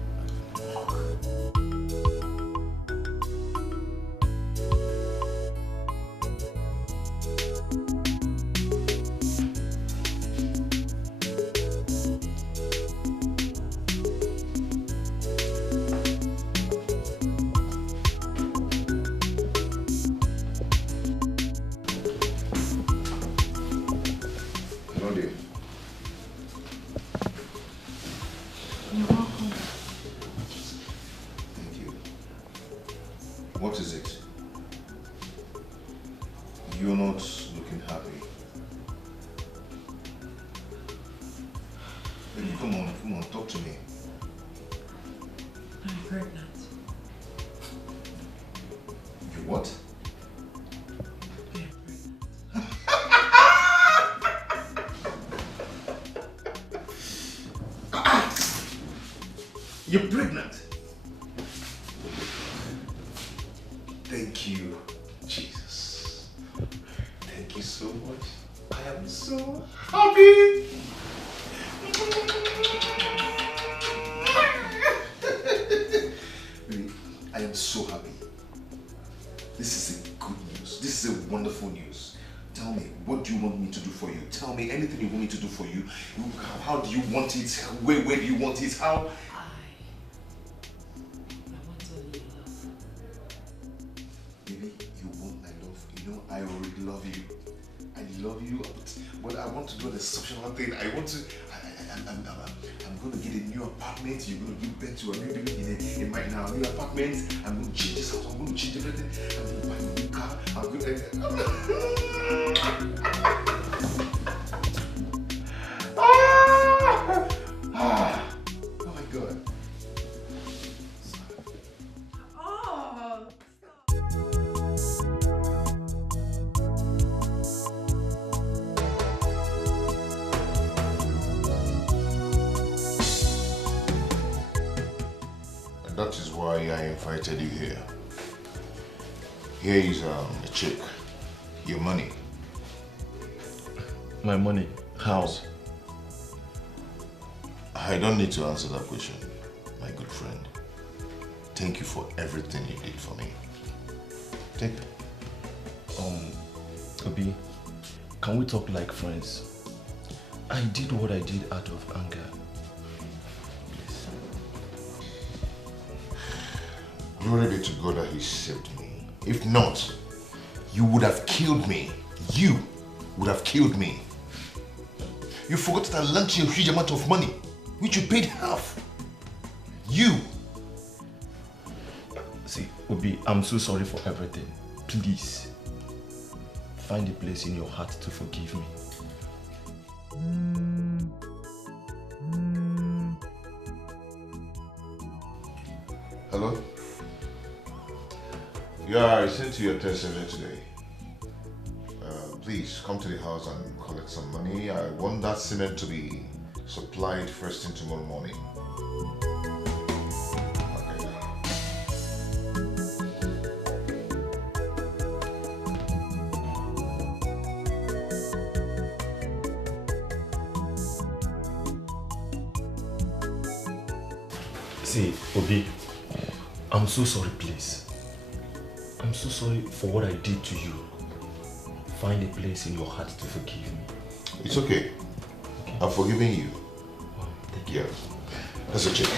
You're welcome. Thank you. What is it? You're not looking happy. Baby, come on, talk to me. I'm pregnant. You what? You're pregnant. Thank you, Jesus. Thank you so much. I am so happy. Baby, I am so happy. This is a good news. This is a wonderful news. Tell me, what do you want me to do for you? Tell me anything you want me to do for you. How do you want it? Where do you want it? How? Baby, you want my love. You know, I already love you. I love you, but I want to do an exceptional thing. I want to. I'm going to get a new apartment. You're going to give birth to a new baby in our new apartment. I'm going to change this house. I'm going to change everything. I'm going to buy a new car. I'm going to. Oh my God. And that is why I invited you here. Here is a check. Your money. My money? How? I don't need to answer that question, my good friend. Thank you for everything you did for me. Take it. Obi, can we talk like friends? I did what I did out of anger. Please. Glory be to God that He saved me. If not, you would have killed me. You would have killed me. You forgot that I lent you a huge amount of money, which you paid half. You. See, Obi, I'm so sorry for everything. Please, find a place in your heart to forgive me. Hello? Yeah, I sent you a text earlier today. Please come to the house and collect some money. I want that cement to be supplied first thing tomorrow morning. See, Obi, I'm so sorry, please. I'm so sorry for what I did to you. Find a place in your heart to forgive me. It's okay. I've forgiven you. Wow, thank you. Yeah. That's a check.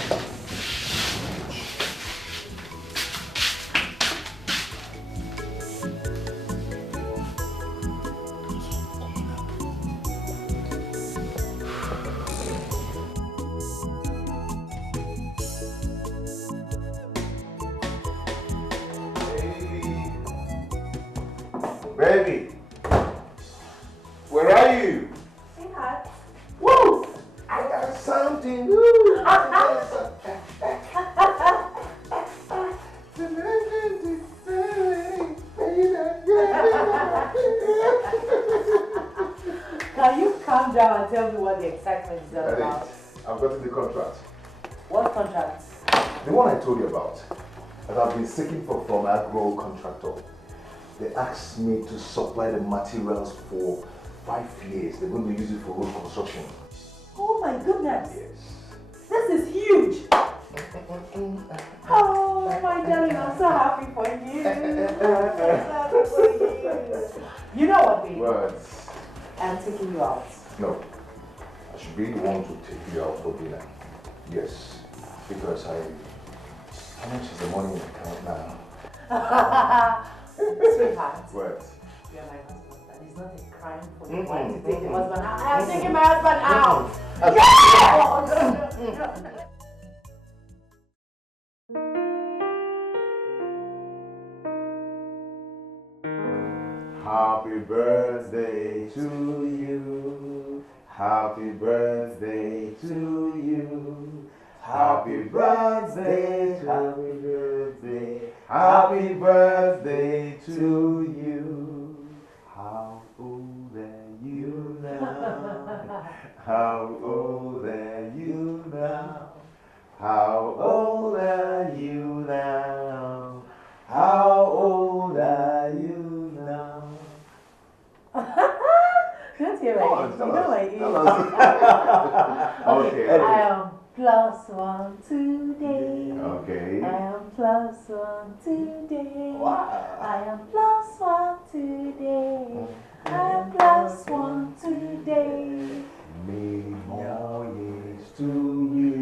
Baby, where are you? Sweetheart. Woo! I got something. Woo! Can you calm down and tell me what the excitement is all about? I've gotten the contract. What contract? The one I told you about. That I've been seeking for from agro contractor. They asked me to supply the materials for 5 years. They're going to use it for road construction. Oh my goodness. Yes. This is huge. Oh my darling, I'm so happy for you. I'm so happy for you. You know what, baby? What? I'm taking you out. No. I should be the one to take you out for dinner. Yes. Because how much is the money in the account now? Sweetheart. What? You are my husband. And it's not a crime for the wife to take the husband out. I am taking my husband out. Happy birthday to you. Happy birthday to you. Happy birthday, happy birthday, happy birthday to you. How old are you now? How old are you now? How old are you now? How old are you now? Don't hear my age. You know my age. Okay. I am +1 today. Okay. I am +1 today. Wow. I am +1 today. I am +1 today. Many more years to you.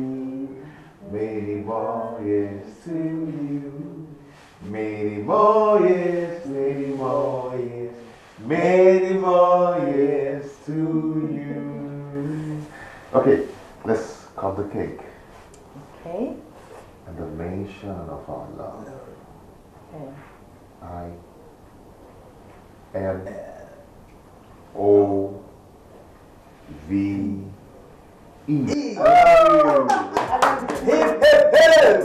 Many more years to you. Many more years, many more years. Many more years to you. Okay, let's cut the cake. Okay. And the mention of our love. Okay. I-N-O-V-E. I love you. Hip, hip, hip.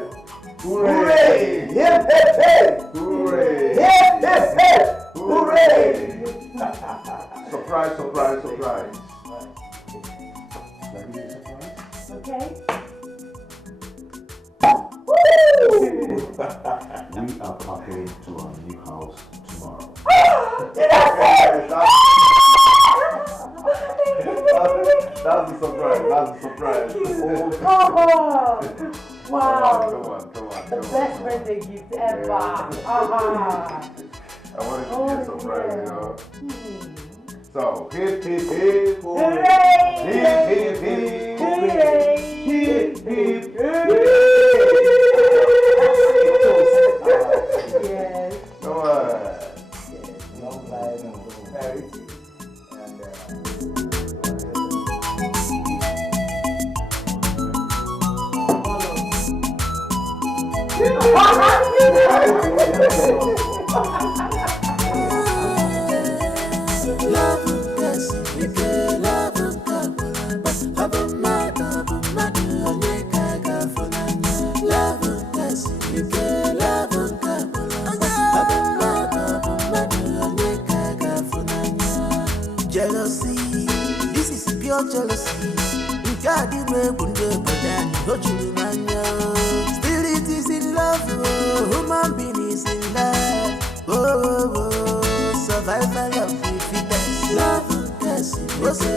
Hooray. Hip, hip, hip. Hooray. Hip, hip, hip. Hooray. Surprise, surprise, surprise. Let me give you a surprise. Okay. We are packing to our new house tomorrow. That's the surprise. That's the surprise. Oh, wow. Come on. The best birthday gift ever. I wanted to be a surprise, you know. So, hip, hip, hip, hooray! Hip, hip, hip, hooray! Hip, hip, hip, yes. Come on. Long life and prosperity. Jealousy, this is pure jealousy. God, you may wonder, but then you still it is in love, oh, human being is in love. Oh, survival of the fittest. Love and mercy,